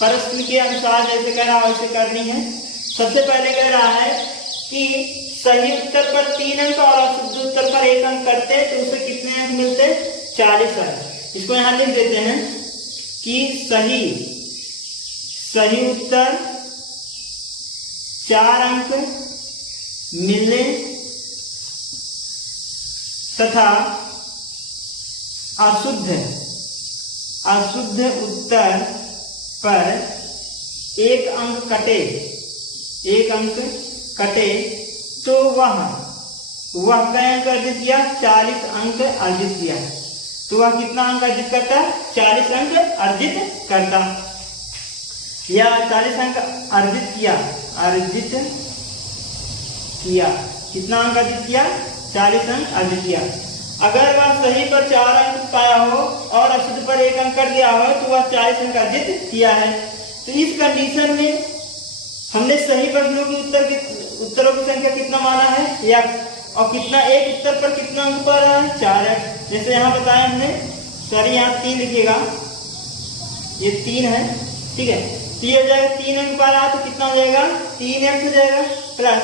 प्रश्न के अनुसार जैसे कह रहा है वैसे करनी है। सबसे पहले कह रहा है कि सही उत्तर पर 3 अंक और अशुद्ध उत्तर पर 1 अंक करते हैं तो उसे कितने अंक मिलते, 40 अंक। इसको यहां लिख देते हैं कि सही उत्तर 4 अंक मिलने तथा अशुद्ध उत्तर पर 1 अंक कटे तो वह क्या अंक अर्जित किया, 40 अंक अर्जित किया। तो वह कितना अंक अर्जित करता, 40 अंक अर्जित करता, या 40 अंक अर्जित किया। कितना अंक अर्जित किया, 40 अंक अर्जित किया। अगर वह सही पर 4 अंक पाया हो और अशुद्ध पर 1 अंक कट गया हो तो वह 40 अंक अर्जित किया है। तो इस कंडीशन में हमने सही प्रश्नों के उत्तरों की संख्या कितना माना है x, और कितना एक उत्तर पर कितना अंक पा रहा है 4x। जैसे यहाँ बताया हमने, सॉरी यहाँ 3 लिखिएगा, ये 3 है, ठीक है। तो ये हो जाएगा 3 अंक पा रहा है तो कितना हो जाएगा 3x हो जाएगा प्लस,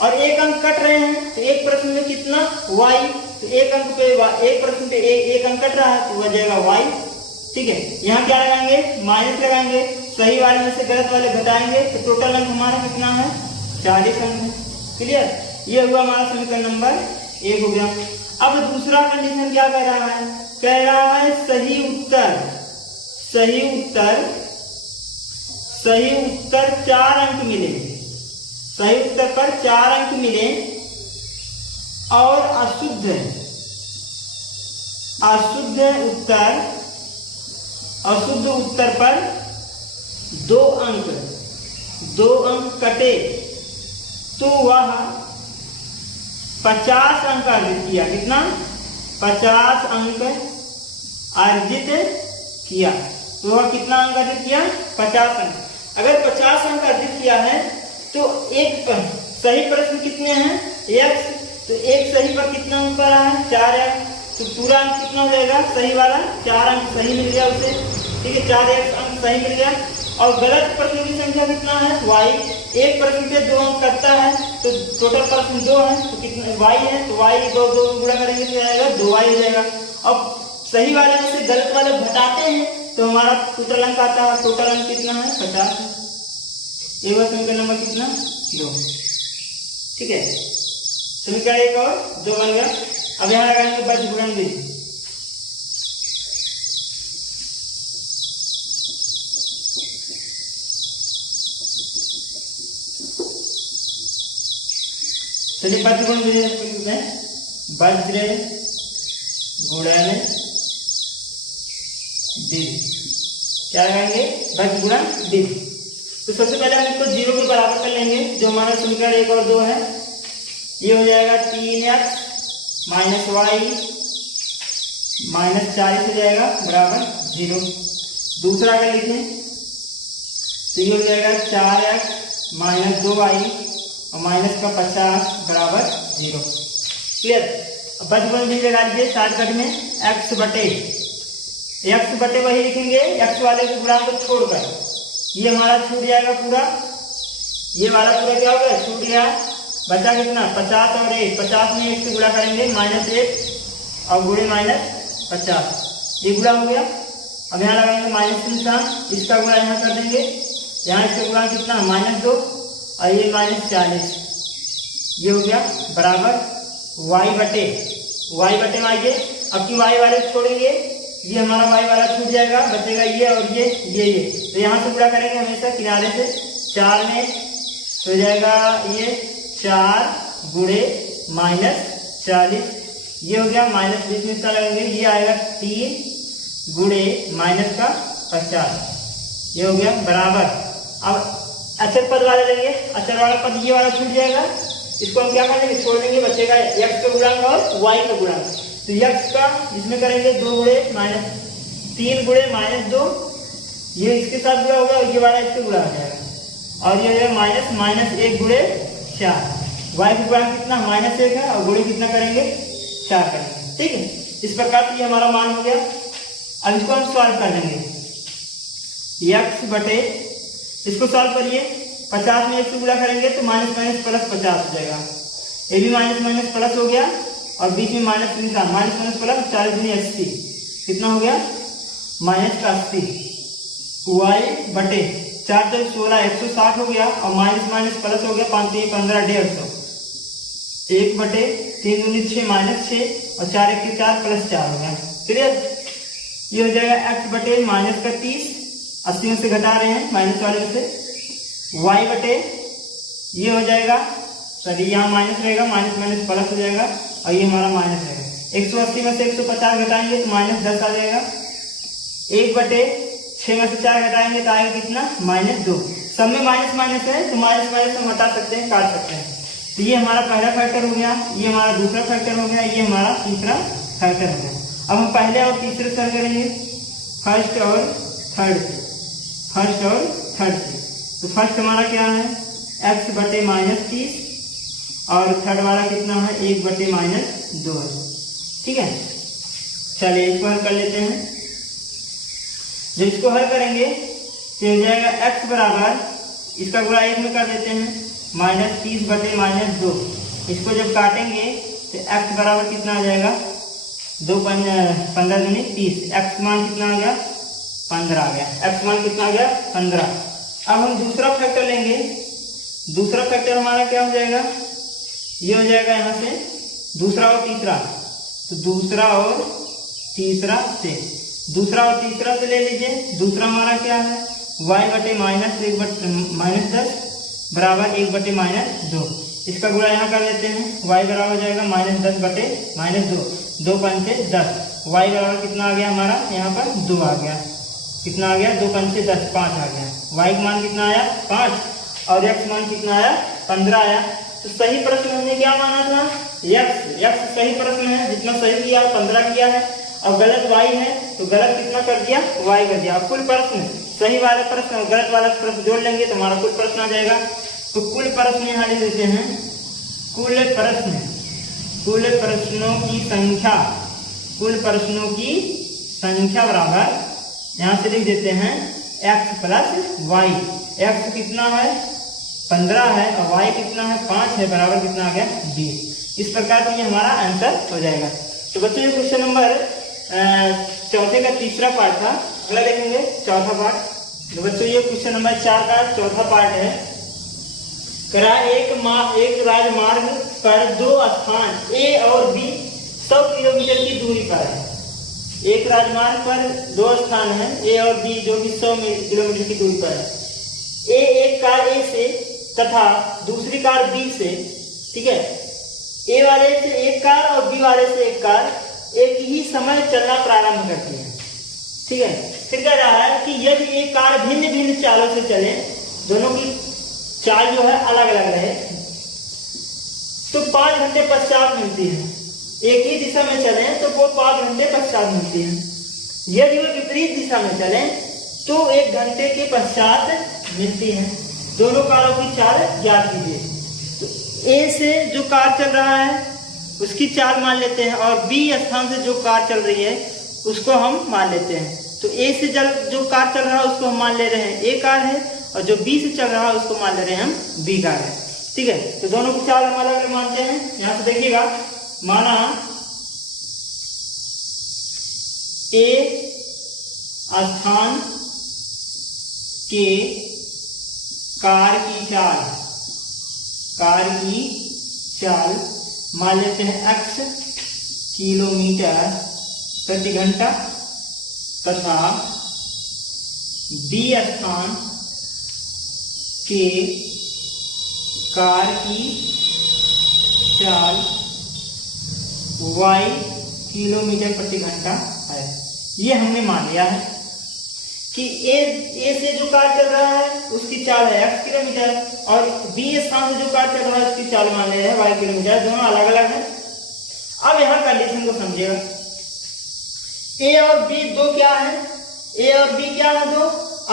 और 1 अंक कट रहे हैं तो एक प्रश्न में कितना y, तो एक अंक पे एक प्रश्न पे एक अंक कट रहा है तो वह जाएगा y, ठीक है। यहाँ क्या लगाएंगे माइनस लगाएंगे, सही वाले में से गलत वाले घटाएंगे तो टोटल अंक हमारा कितना है 40 अंक है। क्लियर, ये हुआ हमारा समीकरण नंबर 1 हो गया। अब दूसरा कंडीशन क्या कह रहा है, कह रहा है सही उत्तर 4 अंक मिले, सही उत्तर पर 4 अंक मिले और अशुद्ध उत्तर पर 2 अंक कटे तो वह 50 अंक अर्जित किया। कितना 50 अंक अर्जित किया, तो वह कितना अंक अर्जित किया 50 अंक। अगर 50 अंक अर्जित किया है तो एक सही प्रश्न कितने हैं x, तो एक सही पर कितना अंक पा रहा है 4x, तो पूरा अंक कितना हो जाएगा सही वाला 4 अंक सही मिल गया उसे, ठीक है, 4x अंक सही मिल गया। और गलत प्रश्न की संख्या कितना है y, एक प्रश्न पे 2 अंक कटता है तो टोटल प्रश्न 2 है तो कितना y है, तो y 2 गुणा करेंगे तो आएगा 2y हो जाएगा। अब सही वाले में से गलत वाले घटाते हैं तो हमारा टोटल अंक आता है, टोटल अंक कितना है 50 है। ये वह समीकरण नंबर कितना 2, ठीक है। समीकरण 1 और 2 बन गया। अब यहाँ लगाएंगे बज गुणन विधि। चलिए वज्र गुणन विधि में वज्र गुणन विधि क्या लगाएंगे वज्र गुणन विधि। तो सबसे पहले हम इसको 0 के बराबर कर लेंगे, जो हमारा समीकरण 1 और 2 है। ये हो जाएगा 3x माइनस y माइनस 40 हो जाएगा बराबर 0। दूसरा अगर लिखें तो ये हो जाएगा 4x माइनस 2y और माइनस का 50 बराबर 0। क्लियर। बच भी लगा लीजिए शॉर्टकट में x बटे वही लिखेंगे, x वाले के गुणांक को छोड़कर। ये हमारा छूट जाएगा पूरा, ये वाला पूरा क्या हो गया छूट गया, बचा कितना 50 और 1, 50 में 1 से गुणा करेंगे -1 और गुणे -50, ये गुणा हो गया। अब यहाँ लगाएंगे माइनस निशान, इसका गुणा यहाँ कर देंगे, यहाँ इसका गुणा कितना -2 और ये -40, ये हो गया बराबर y बटे में आइए। अब की y वाले छोड़ेंगे, ये हमारा y वाला छूट जाएगा, बचेगा ये और ये तो यहाँ से गुणा करेंगे हमेशा किनारे से, 4 में हो जाएगा ये 4 गुणे -40, ये हो गया -20 में लगेंगे, ये आएगा 3 गुणे -50, ये हो गया बराबर। अब अचर पद वाले लेंगे, अचर वाला पद ये वाला छूट जाएगा, इसको हम क्या कर देंगे छोड़ देंगे, बचेगा x का गुणांक और y का गुणांक। तो x का इसमें करेंगे 2 गुणे -3 गुणे -2, ये इसके साथ गुणा होगा और ये वाला इसके गुणा हो जाएगा और ये हो जाएगा -1 गुणे 4, y का गुणांक कितना -1 है और गुणे कितना करेंगे 4 करेंगे, ठीक है। इस प्रकार से ये हमारा मान हो गया। अब इसको हम सॉल्व कर लेंगे, x बटे इसको सॉल्व करिए, 50 में 1 से गुणा करेंगे तो माइनस प्लस 50 हो जाएगा, ये भी माइनस प्लस हो गया और बीच में माइनस निशान, माइनस प्लस 40 गुनी 80 कितना हो गया -80, y बटे 4 × 16 160 हो गया और माइनस प्लस हो गया 5 × 15 150, 1 बटे 3 दूनी 6 -6 और 4 × 1 4 प्लस 4 हो गया। क्लियर। ये हो जाएगा x बटे -30, 80 में से घटा रहे हैं माइनस वाले में से, y बटे ये हो जाएगा, सॉरी यहाँ माइनस रहेगा, माइनस प्लस हो जाएगा और ये हमारा माइनस रहेगा, 180 में से 150 घटाएंगे तो -10 आ जाएगा, 1 बटे 6 में से 4 घटाएंगे तो आएगा कितना -2, सब में माइनस है तो माइनस हम हटा सकते हैं, काट सकते हैं, तो ये हमारा पहला फैक्टर हो गया, ये हमारा दूसरा फैक्टर हो गया, ये हमारा तीसरा फैक्टर हो गया। अब हम पहले और तीसरे से करेंगे, फर्स्ट और थर्ड से, फर्स्ट और थर्ड से। तो फर्स्ट हमारा क्या है, x बटे -30 और थर्ड वाला कितना है, 1 बटे -2 है। ठीक है, चलिए इसको हल कर लेते हैं। जब इसको हल करेंगे तो हो जाएगा x बराबर, इसका गुणा 1 में कर देते हैं, -30 बटे -2। इसको जब काटेंगे तो x बराबर कितना आ जाएगा, 2 15 दूनी 30, x मान कितना आ गया, 15 आ गया। x मान कितना आ गया, 15। अब हम दूसरा फैक्टर लेंगे, दूसरा फैक्टर हमारा क्या हो जाएगा, ये हो जाएगा यहाँ से दूसरा और तीसरा, तो दूसरा और तीसरा से, दूसरा और तीसरा से ले लीजिए। दूसरा हमारा क्या है, y बटे -10 बराबर 1 बटे -2। इसका गुणा यहाँ कर लेते हैं, y बराबर हो जाएगा -10 बटे -2, 2 पंचे 10। y बराबर कितना आ गया हमारा, यहाँ पर 2 आ गया, कितना आ गया, 2 पंचे 10, 5 आ गया। y का मान कितना आया, 5, और x मान कितना आया, 15 आया। तो सही प्रश्न हमने क्या माना था, x सही प्रश्न है, जितना सही किया 15 किया है, और गलत y है तो गलत कितना कर दिया, y कर दिया। कुल प्रश्न सही वाला प्रश्न और गलत वाला प्रश्न जोड़ लेंगे तो हमारा कुल प्रश्न आ जाएगा। तो कुल प्रश्न यहाँ लिख देते हैं, कुल प्रश्नों की संख्या, कुल प्रश्नों की संख्या बराबर, यहाँ से लिख देते हैं x प्लस y। x कितना है, 15 है, और y कितना है, 5 है, बराबर कितना आ गया, 20। इस प्रकार से ये हमारा आंसर हो जाएगा। तो बच्चों ये क्वेश्चन नंबर चौथे का तीसरा पार्ट था। अगला देखेंगे चौथा पार्ट। तो बच्चों ये क्वेश्चन नंबर 4 का चौथा पार्ट है। करा एक राजमार्ग पर 2 स्थान A और B 100 किलोमीटर की दूरी पर है। एक राजमार्ग पर 2 स्थान है A और B जो कि 100 किलोमीटर की दूरी पर है। एक कार A से तथा दूसरी कार B से, ठीक है, A वाले से एक कार और B वाले से एक कार एक ही समय चलना प्रारंभ करती है। ठीक है, फिर कह रहा है कि यदि एक कार भिन्न भिन्न चालों से चले, दोनों की चाल जो है अलग अलग रहे, तो 5 घंटे पश्चात मिलती है। एक ही दिशा में चले तो वो 5 घंटे पश्चात मिलती है। यदि वो विपरीत दिशा में चले तो 1 घंटे के पश्चात मिलती है। दोनों कारों की चाल ज्ञात कीजिए। तो ए से जो कार चल रहा है उसकी चाल मान लेते हैं, और बी स्थान से जो कार चल रही है उसको हम मान लेते हैं। तो ए से जो कार चल रहा है उसको हम मान ले रहे हैं ए कार है, और जो बी से चल रहा है उसको मान ले रहे हैं हम बी कार है। ठीक है, तो दोनों की चाल हम अलग अलग मानते हैं। यहां से देखिएगा, माना ए स्थान के कार की चाल मान लेते हैं x किलोमीटर प्रति घंटा, तथा बी स्थान के कार की चाल y किलोमीटर प्रति घंटा है। ये हमने मान लिया है कि ए से जो कार चल रहा है उसकी चाल है x किलोमीटर, और बी स्थान से जो कार चल रहा है उसकी चाल मान ले है y किलोमीटर, दोनों अलग अलग है। अब यहाँ कंडीशन को समझिएगा, ए और बी दो क्या है, ए और बी क्या है, 2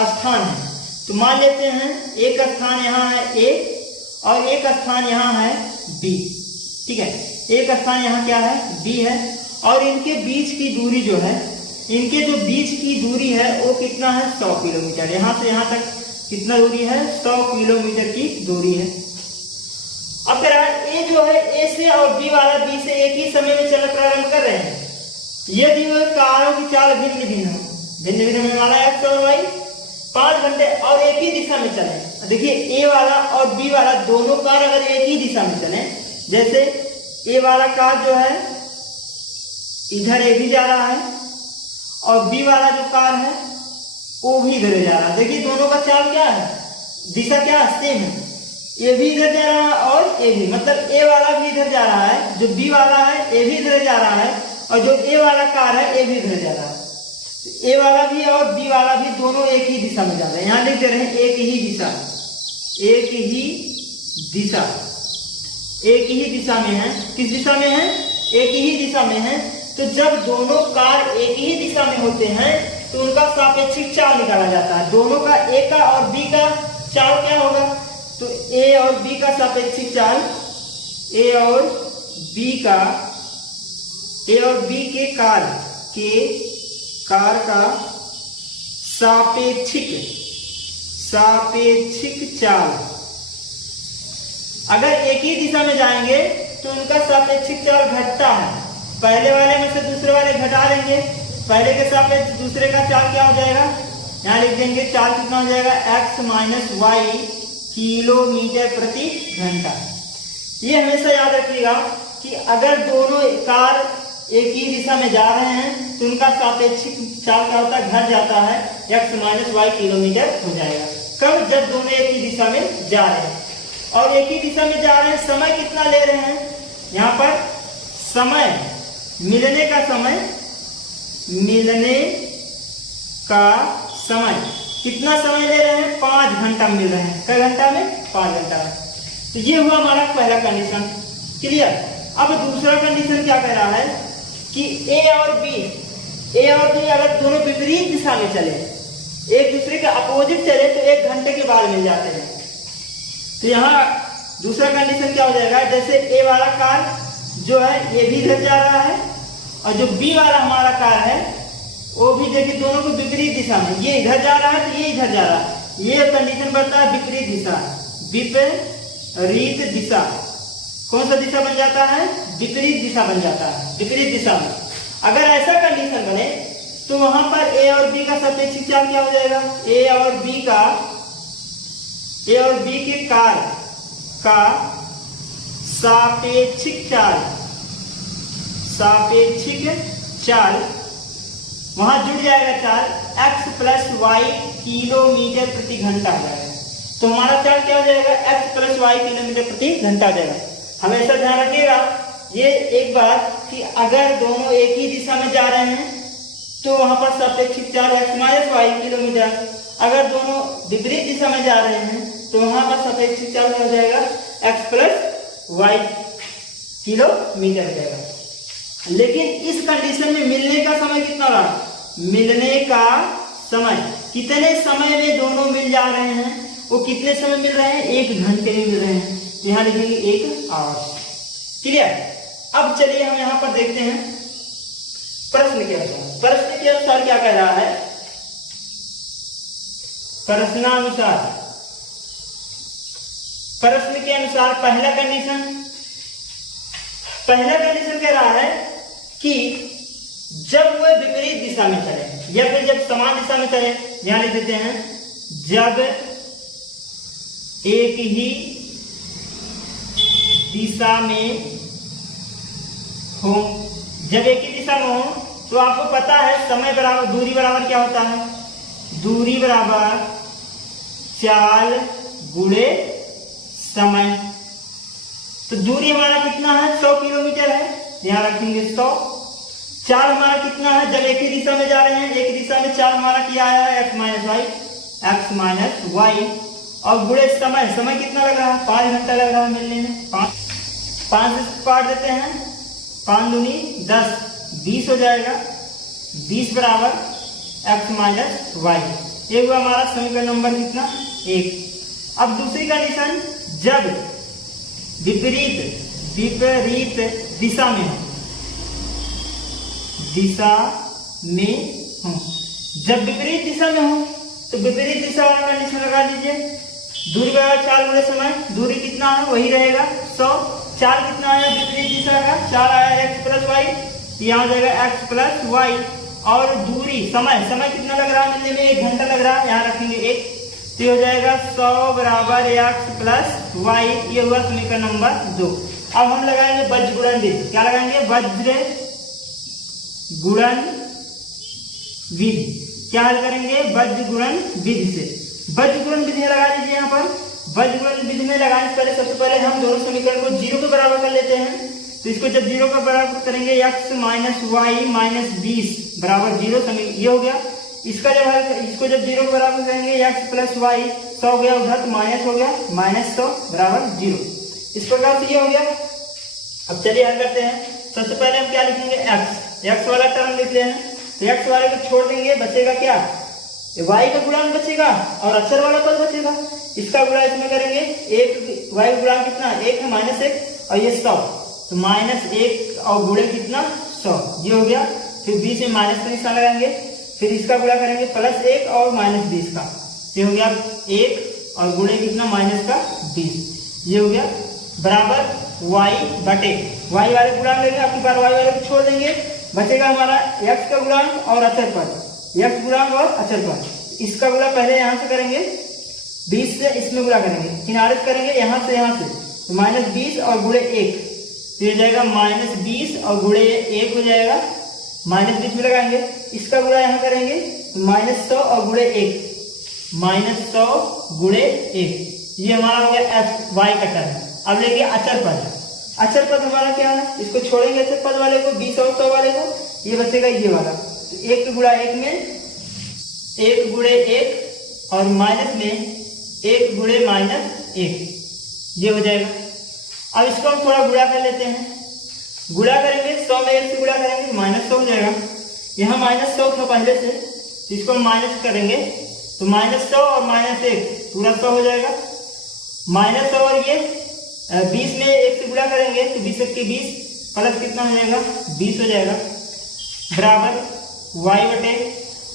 स्थान है। तो मान लेते हैं एक स्थान यहाँ है ए और एक स्थान यहाँ है बी। ठीक है, एक स्थान यहाँ क्या है, बी है, और इनके बीच की दूरी जो है, इनके जो बीच की दूरी है वो कितना है, 100 किलोमीटर। यहाँ से यहाँ तक कितना दूरी है, 100 किलोमीटर की दूरी है। अब कह रहा है ए जो है ए से और बी वाला बी से एक ही समय में चलना प्रारंभ कर रहे हैं। यदि वह कारों की चाल भिन्न भिन्न में माना x और y 5 घंटे और एक ही दिशा में चले। देखिए ए वाला और बी वाला दोनों कार अगर एक ही दिशा में चले, जैसे ए वाला कार जो है इधर ए भी जा रहा है और बी वाला जो कार है वो भी इधर जा रहा है। देखिए दोनों का चाल क्या है, दिशा क्या है, सेम है। ए भी इधर जा रहा है और ए भी, मतलब ए वाला भी इधर जा रहा है, जो बी वाला है ए भी इधर जा रहा है, और जो ए वाला कार है ए भी इधर जा रहा है। तो ए वाला भी और बी वाला भी दोनों एक ही दिशा में जा रहे हैं। यहाँ लिख दे रहे हैं एक ही दिशा, एक ही दिशा, एक ही दिशा में है। किस दिशा में है? एक ही दिशा में है। तो जब दोनों कार एक ही दिशा में होते हैं तो उनका सापेक्षिक चाल निकाला जाता है। दोनों का ए का और बी का चाल क्या होगा? तो ए और बी का सापेक्षिक चाल, ए और बी के कार का सापेक्षिक चाल। अगर एक ही दिशा में जाएंगे तो उनका सापेक्षिक चाल घटता है। पहले वाले में से दूसरे वाले घटा लेंगे, पहले के सापेक्ष दूसरे का चाल क्या हो जाएगा? यहाँ लिख देंगे चाल कितना हो जाएगा? x माइनस वाई किलोमीटर प्रति घंटा। ये हमेशा याद रखिएगा कि अगर दोनों कार एक ही दिशा में जा रहे हैं तो उनका सापेक्षिक चाल क्या होता है? घट जाता है, x माइनस वाई किलोमीटर हो जाएगा। कब? जब दोनों एक ही दिशा में जा रहे हैं। और एक ही दिशा में जा रहे हैं, समय कितना ले रहे हैं? यहाँ पर समय, मिलने का समय कितना समय ले रहे हैं? 5 घंटा मिल रहे हैं। कई घंटा में? 5 घंटा में। तो ये हुआ हमारा पहला कंडीशन। क्लियर? अब दूसरा कंडीशन क्या कह रहा है कि ए और बी अगर दोनों विपरीत दिशा में चले, एक दूसरे के अपोजिट चले तो 1 घंटे के बाद मिल जाते हैं। तो यहाँ दूसरा कंडीशन क्या हो जाएगा? जैसे ए वाला कार जो है ये भी इधर जा रहा है और जो बी वाला हमारा कार है वो भी देखिए दोनों को विपरीत दिशा में, ये इधर जा रहा है तो ये इधर जा रहा है। ये कंडीशन बनता है विपरीत दिशा। विपरीत दिशा कौन सा दिशा बन जाता है? विपरीत दिशा बन जाता है। विपरीत दिशा में अगर ऐसा कंडीशन बने तो वहां पर ए और बी का सापेक्षिक चाल क्या हो जाएगा? ए और बी के कार का सापेक्षिक चाल वहां जुड़ जाएगा चाल x प्लस वाई किलोमीटर प्रति घंटा हो जाएगा। तो हमारा चाल क्या हो जाएगा? x प्लस वाई किलोमीटर प्रति घंटा हो जाएगा। हमेशा ध्यान रखिएगा ये एक बात कि अगर दोनों एक ही दिशा में जा रहे हैं तो वहां पर सापेक्षिक चाल x माइनस वाई किलोमीटर, अगर दोनों विपरीत दिशा में जा रहे हैं तो वहां पर सापेक्षिक चाल हो जाएगा x प्लस वाई किलोमीटर हो जाएगा। लेकिन इस कंडीशन में मिलने का समय कितना रहा? मिलने का समय कितने समय में दोनों मिल जा रहे हैं? वो कितने समय मिल रहे हैं? 1 घंटे में मिल रहे हैं। तो यहाँ लिखेंगे 1 आवर्स। क्लियर? अब चलिए हम यहाँ पर देखते हैं प्रश्न के अनुसार। प्रश्न के अनुसार क्या कह रहा है? प्रश्न के अनुसार पहला कंडीशन कह रहा है कि जब वह विपरीत दिशा में चले या फिर जब समान दिशा में चले, यहां लिख देते हैं जब एक ही दिशा में हो। जब एक ही दिशा में हो तो आपको पता है समय बराबर दूरी बराबर क्या होता है? दूरी बराबर चाल गुणे समय। तो दूरी हमारा कितना है? 100 किलोमीटर है। ध्यान रखेंगे 100। चाल हमारा कितना है? जब एक ही दिशा में जा रहे हैं, एक दिशा में चाल हमारा क्या आया है? x माइनस वाई और गुणे समय कितना लग रहा है? 5 घंटा लग रहा है मिलने में। 5 से काट देते हैं, 5 दूनी 10, 20 हो जाएगा। 20 बराबर x माइनस वाई। ये हुआ हमारा समीकरण नंबर कितना? 1। अब दूसरी कंडीशन, जब विपरीत दिशा में हो, जब विपरीत दिशा में हो तो विपरीत दिशा वाला कंडीशन लगा लीजिए। दूरी बराबर चाल गुणे समय। दूरी कितना है? वही रहेगा 100। चाल कितना आया विपरीत दिशा का? चाल आया x प्लस वाई, यहाँ जाएगा x प्लस वाई। और दूरी समय कितना लग रहा है मिलने में? 1 घंटा लग रहा है, यहाँ रखेंगे 1। तो हो जाएगा 100 बराबर x प्लस वाई। ये हुआ समीकरण नंबर 2। अब हम लगाएंगे वज्र गुणन विधि। क्या लगाएंगे? वज्र गुणन विधि। क्या हल करेंगे? वज्र गुणन विधि से। वज्र गुणन विधि लगा लीजिए। यहाँ पर वज्र गुणन विधि में लगाने से पहले सबसे पहले हम दोनों समीकरण को 0 के बराबर कर लेते हैं। तो इसको जब 0 का बराबर करेंगे x माइनस वाई माइनस 20 बराबर 0, ये हो गया। इसका इसको जब 0 के बराबर करेंगे x प्लस वाई, 100 गया उधर तो माइनस हो गया, -100 बराबर 0। इस प्रकार से ये हो गया। अब चलिए हल करते हैं। सबसे पहले हम क्या लिखेंगे, एक्स वाला टर्म लिख रहे हैं, तो एक्स वाले को छोड़ देंगे, बचेगा क्या, वाई का गुणांक बचेगा और अक्षर वाला पद बचेगा। इसका गुणा इसमें करेंगे, एक वाई का गुणांक कितना, एक है -1 और ये 100, तो -1 और गुणे कितना 100, ये हो गया। फिर बीच में माइनस का निशान लगाएंगे, फिर इसका गुणा करेंगे +1 और -20 का, ये हो गया 1 और गुणे कितना -20, ये हो गया बराबर y बटे y वाले गुणांक लेंगे, आपकी बार y वाले को छोड़ देंगे, बचेगा हमारा x का गुणांक और अचर पद, x गुणांक और अचर पद। इसका गुणा पहले यहाँ से करेंगे, 20 से इसमें गुणा करेंगे, किनारे से करेंगे यहाँ से तो -20 और गुणे 1, तो ये जाएगा -20 और गुणे 1 हो जाएगा, -20 में लगाएंगे, इसका गुणा यहाँ करेंगे -100 और गुणे 1, -100 गुणे 1, ये हमारा हो गया f y का टर्म। अब लेंगे अचर पद। अचर पद हमारा क्या है, इसको छोड़ेंगे अचर पद वाले को, 20 और 100 वाले को, ये बचेगा ये वाला, तो 1 गुणा 1 में 1 गुणे 1 और माइनस में 1 गुणे -1, ये हो जाएगा। अब इसको हम थोड़ा गुणा कर लेते हैं, गुणा करेंगे 100 में 1 से गुणा करेंगे -100 हो जाएगा, यहाँ -100 था पहले से, तो इसको हम माइनस करेंगे, तो -100 और -1 पूरा 100 हो जाएगा, -100 और ये 20 में 1 से गुणा करेंगे तो 20 के 20 प्लस कितना हो जाएगा 20 हो जाएगा, बराबर y बटे,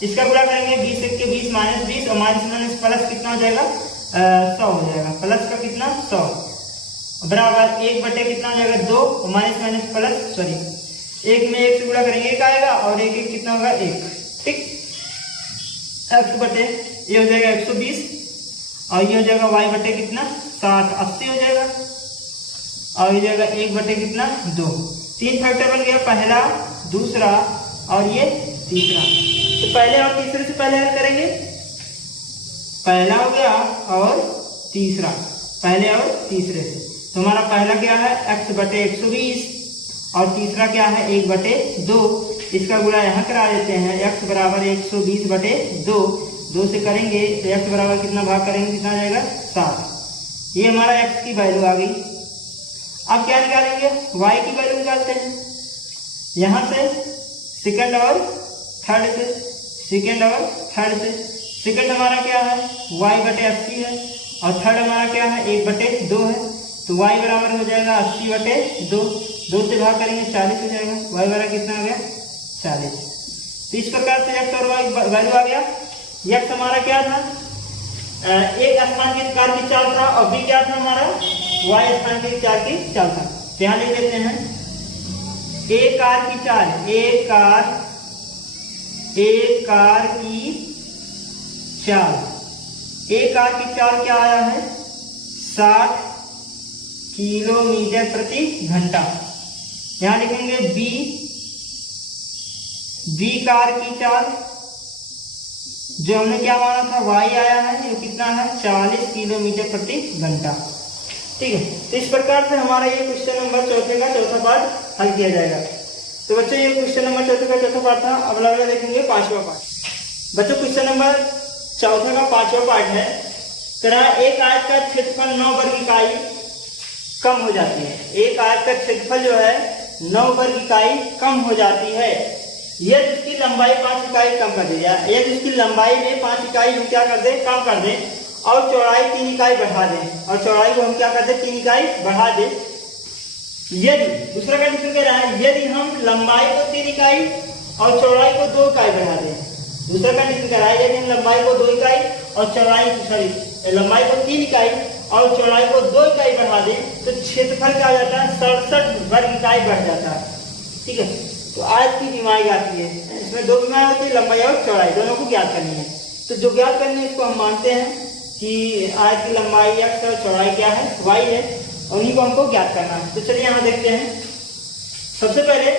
इसका गुणा करेंगे 20 के 20 -20 और माइनस प्लस कितना हो जाएगा 100 हो जाएगा, प्लस का कितना 100, बराबर 1 बटे कितना हो जाएगा 2 और माइनस प्लस सॉरी 1 में 1 से गुणा करेंगे 1 आएगा और 1 कितना होगा 1, ठीक, x बटे ये हो जाएगा 120 और ये हो जाएगा y बटे कितना 60 80 हो जाएगा, और ये जाएगा 1 बटे कितना 2, 3 फैक्टर बन गया, पहला दूसरा और ये तीसरा। तो पहले और तीसरे से पहले हल करेंगे, पहला हो गया और तीसरा, पहले और तीसरे से, तो हमारा पहला क्या है x बटे 120 और तीसरा क्या है 1 बटे 2, इसका गुणा यहाँ करा देते हैं, x बराबर 120 बटे 2 से करेंगे तो x बराबर कितना भाग करेंगे कितना आ जाएगा 7, ये हमारा x की वैल्यू आ गई। अब क्या निकालेंगे, y की वैल्यू निकालते हैं, यहाँ से सेकंड और थर्ड से, सेकंड और थर्ड से, सेकंड हमारा क्या है y बटे 80 है और थर्ड हमारा क्या है 1 बटे 2 है, तो y बराबर हो जाएगा 80 बटे 2 से भाग करेंगे 40 हो जाएगा, y बराबर कितना हो गया 40। तो इस प्रकार से x और y वैल्यू आ गया। x हमारा क्या था, एक स्थान के कार की चाल था और b क्या था हमारा y स्थान के कार की चाल था। यहाँ लिख देते हैं एक कार की चाल, एक कार की चाल, एक कार की चाल क्या आया है 60 किलोमीटर प्रति घंटा। यहाँ लिखेंगे बी कार की चाल, जो हमने क्या माना था y आया है, ये कितना है 40 किलोमीटर प्रति घंटा, ठीक है। तो इस प्रकार से हमारा ये क्वेश्चन नंबर चौथे का चौथा पार्ट हल किया जाएगा। तो बच्चों ये क्वेश्चन नंबर चौथे का चौथा पार्ट था। अब अगला देखेंगे पांचवा पार्ट। बच्चों क्वेश्चन नंबर चौथे का पांचवा पार्ट है, तरह एक आयत का क्षेत्रफल 9 वर्ग इकाई कम हो जाती है। एक आयत का क्षेत्रफल जो है 9 वर्ग इकाई कम हो जाती है यदि उसकी लंबाई 5 इकाई कम कर दी जाए। यदि उसकी लंबाई में 5 इकाई हम क्या कर दें, कम कर दें और चौड़ाई 3 इकाई बढ़ा दें, और चौड़ाई को हम क्या कर दें 3 इकाई बढ़ा दें। यदि दूसरा कंडीशन कह रहा है यदि हम लंबाई को 3 इकाई और चौड़ाई को 2 इकाई बढ़ा दें। दूसरा कंडीशन कह रहा है यदि हम लंबाई को 2 इकाई और चौड़ाई लंबाई को 3 इकाई और चौड़ाई को 2 इकाई बढ़ा दें तो क्षेत्रफल क्या हो जाता है 67 वर्ग इकाई बढ़ जाता है, ठीक है। तो आज की बीमारी आती है, इसमें 2 बीमारी होती है, लंबाई और चौड़ाई, दोनों को ज्ञात करनी है। तो जो ज्ञात करनी है इसको हम मानते हैं कि आयत की लंबाई x और चौड़ाई क्या है y है, और उन्हीं को हमको ज्ञात करना है। तो चलिए यहाँ देखते हैं। सबसे पहले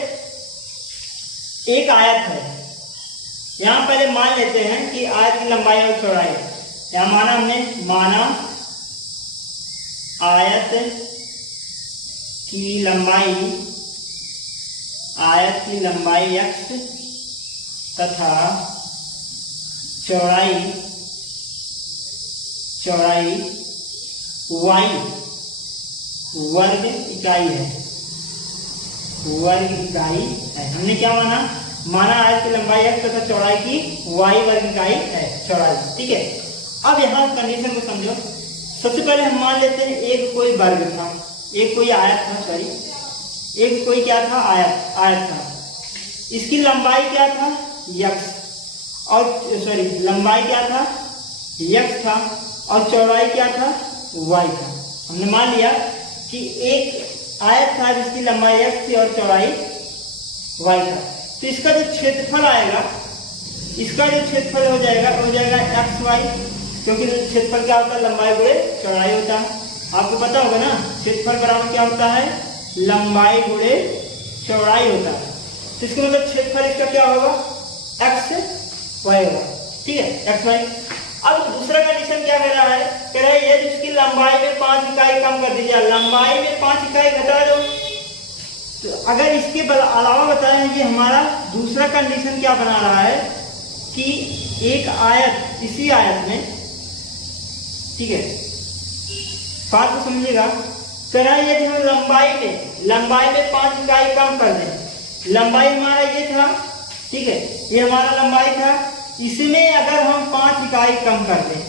एक आयत है, यहाँ पहले मान लेते हैं कि आयत की लंबाई और चौड़ाई, यहाँ माना हमने, माना आयत की लंबाई x तथा चौड़ाई y वर्ग इकाई है, वर्ग इकाई है। हमने क्या माना आयत की लंबाई x तथा चौड़ाई की y वर्ग इकाई है, चौड़ाई। ठीक है, अब यहाँ कंडीशन को समझो। सबसे पहले हम मान लेते हैं एक कोई वर्ग था, एक कोई आयत था, सॉरी एक कोई क्या था, आयत था। इसकी लंबाई क्या था, x, और सॉरी लंबाई क्या था, x था, और चौड़ाई क्या था, y था। हमने मान लिया कि एक आयत था जिसकी लंबाई x थी और चौड़ाई y था। तो इसका जो क्षेत्रफल आएगा, इसका जो क्षेत्रफल हो जाएगा एक्स वाई, क्योंकि क्षेत्रफल क्या होता है, लंबाई गुणे चौड़ाई होता है। आपको पता होगा ना, क्षेत्रफल बराबर क्या होता है, लंबाई गुणे चौड़ाई होता है। तो इसका मतलब क्षेत्रफल इसका क्या होगा, एक्स वाई होगा। ठीक है, एक्स वाई। अब दूसरा कंडीशन क्या कह रहा है, यदि इसकी लंबाई में 5 इकाई कम कर दीजिए, लंबाई में 5 इकाई घटा दो। तो अगर इसके अलावा बताया है, ये हमारा दूसरा कंडीशन क्या बना रहा है कि एक आयत, इसी आयत में, ठीक है बात को समझिएगा, यदि हम लंबाई में 5 इकाई कम कर दें, लंबाई हमारा ये था, ठीक है ये हमारा लंबाई था, इसमें अगर हम 5 इकाई कम कर दें,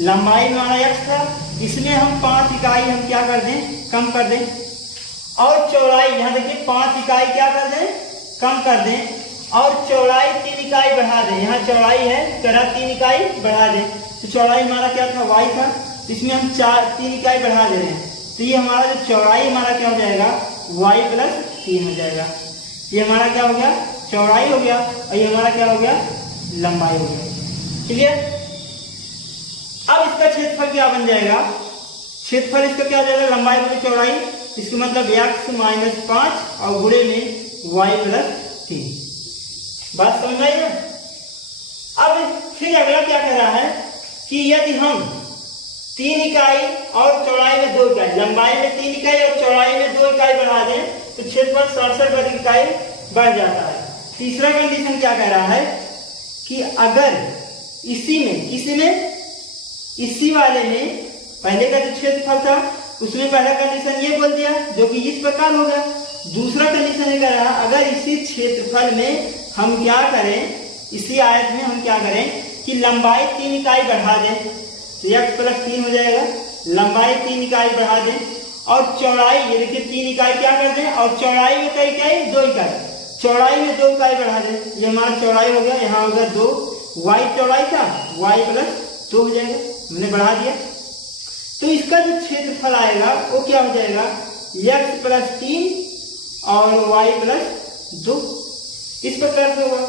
लंबाई हमारा x था, इसमें हम 5 इकाई हम क्या कर दें, कम कर दें, और चौड़ाई यहाँ देखिए 5 इकाई क्या कर दें, कम कर दें, और चौड़ाई 3 इकाई बढ़ा दें। यहाँ चौड़ाई है, 3 इकाई बढ़ा दें, तो चौड़ाई हमारा क्या था, y था, इसमें हम 3 इकाई बढ़ा दे रहे हैं। तो ये हमारा जो चौड़ाई हमारा क्या हो जाएगा, y + 3 हो जाएगा। ये हमारा क्या हो गया, चौड़ाई हो गया, और ये हमारा क्या हो गया, लंबाई हो गया। ठीक है, अब इसका क्षेत्रफल क्या बन जाएगा, क्षेत्रफल इसका क्या हो जाएगा, लंबाई गुणे चौड़ाई, इसका मतलब x - 5 और गुणे में y + 3। बात समझ आई ना। अब फिर अगला क्या कह रहा है कि यदि हम 3 इकाई और चौड़ाई में 2 इकाई, लंबाई में 3 इकाई और चौड़ाई में 2 इकाई बढ़ा दें, तो क्षेत्रफल 67 वर्ग इकाई बढ़ जाता है। तीसरा कंडीशन क्या कह रहा है कि अगर इसी वाले में पहले का जो क्षेत्रफल था उसमें पहला कंडीशन ये बोल दिया, जो कि इस प्रकार हो गया। दूसरा कंडीशन ये कह रहा है, अगर इसी क्षेत्रफल में हम क्या करें, इसी आयत में हम क्या करें कि लंबाई 3 इकाई बढ़ा दें, तो x + 3 हो जाएगा, लंबाई 3 इकाई बढ़ा दें, और चौड़ाई ये देखिए 3 इकाई क्या कर दें, और चौड़ाई में कई इकाई, 2 इकाई, चौड़ाई में 2 इकाई बढ़ा दें। ये हमारा चौड़ाई हो गया, यहाँ हो गया 2, y चौड़ाई था, y + 2 हो जाएगा, हमने बढ़ा दिया। तो इसका जो क्षेत्रफल आएगा वो क्या हो जाएगा, x + 3 और y + 2, इस प्रकार से होगा।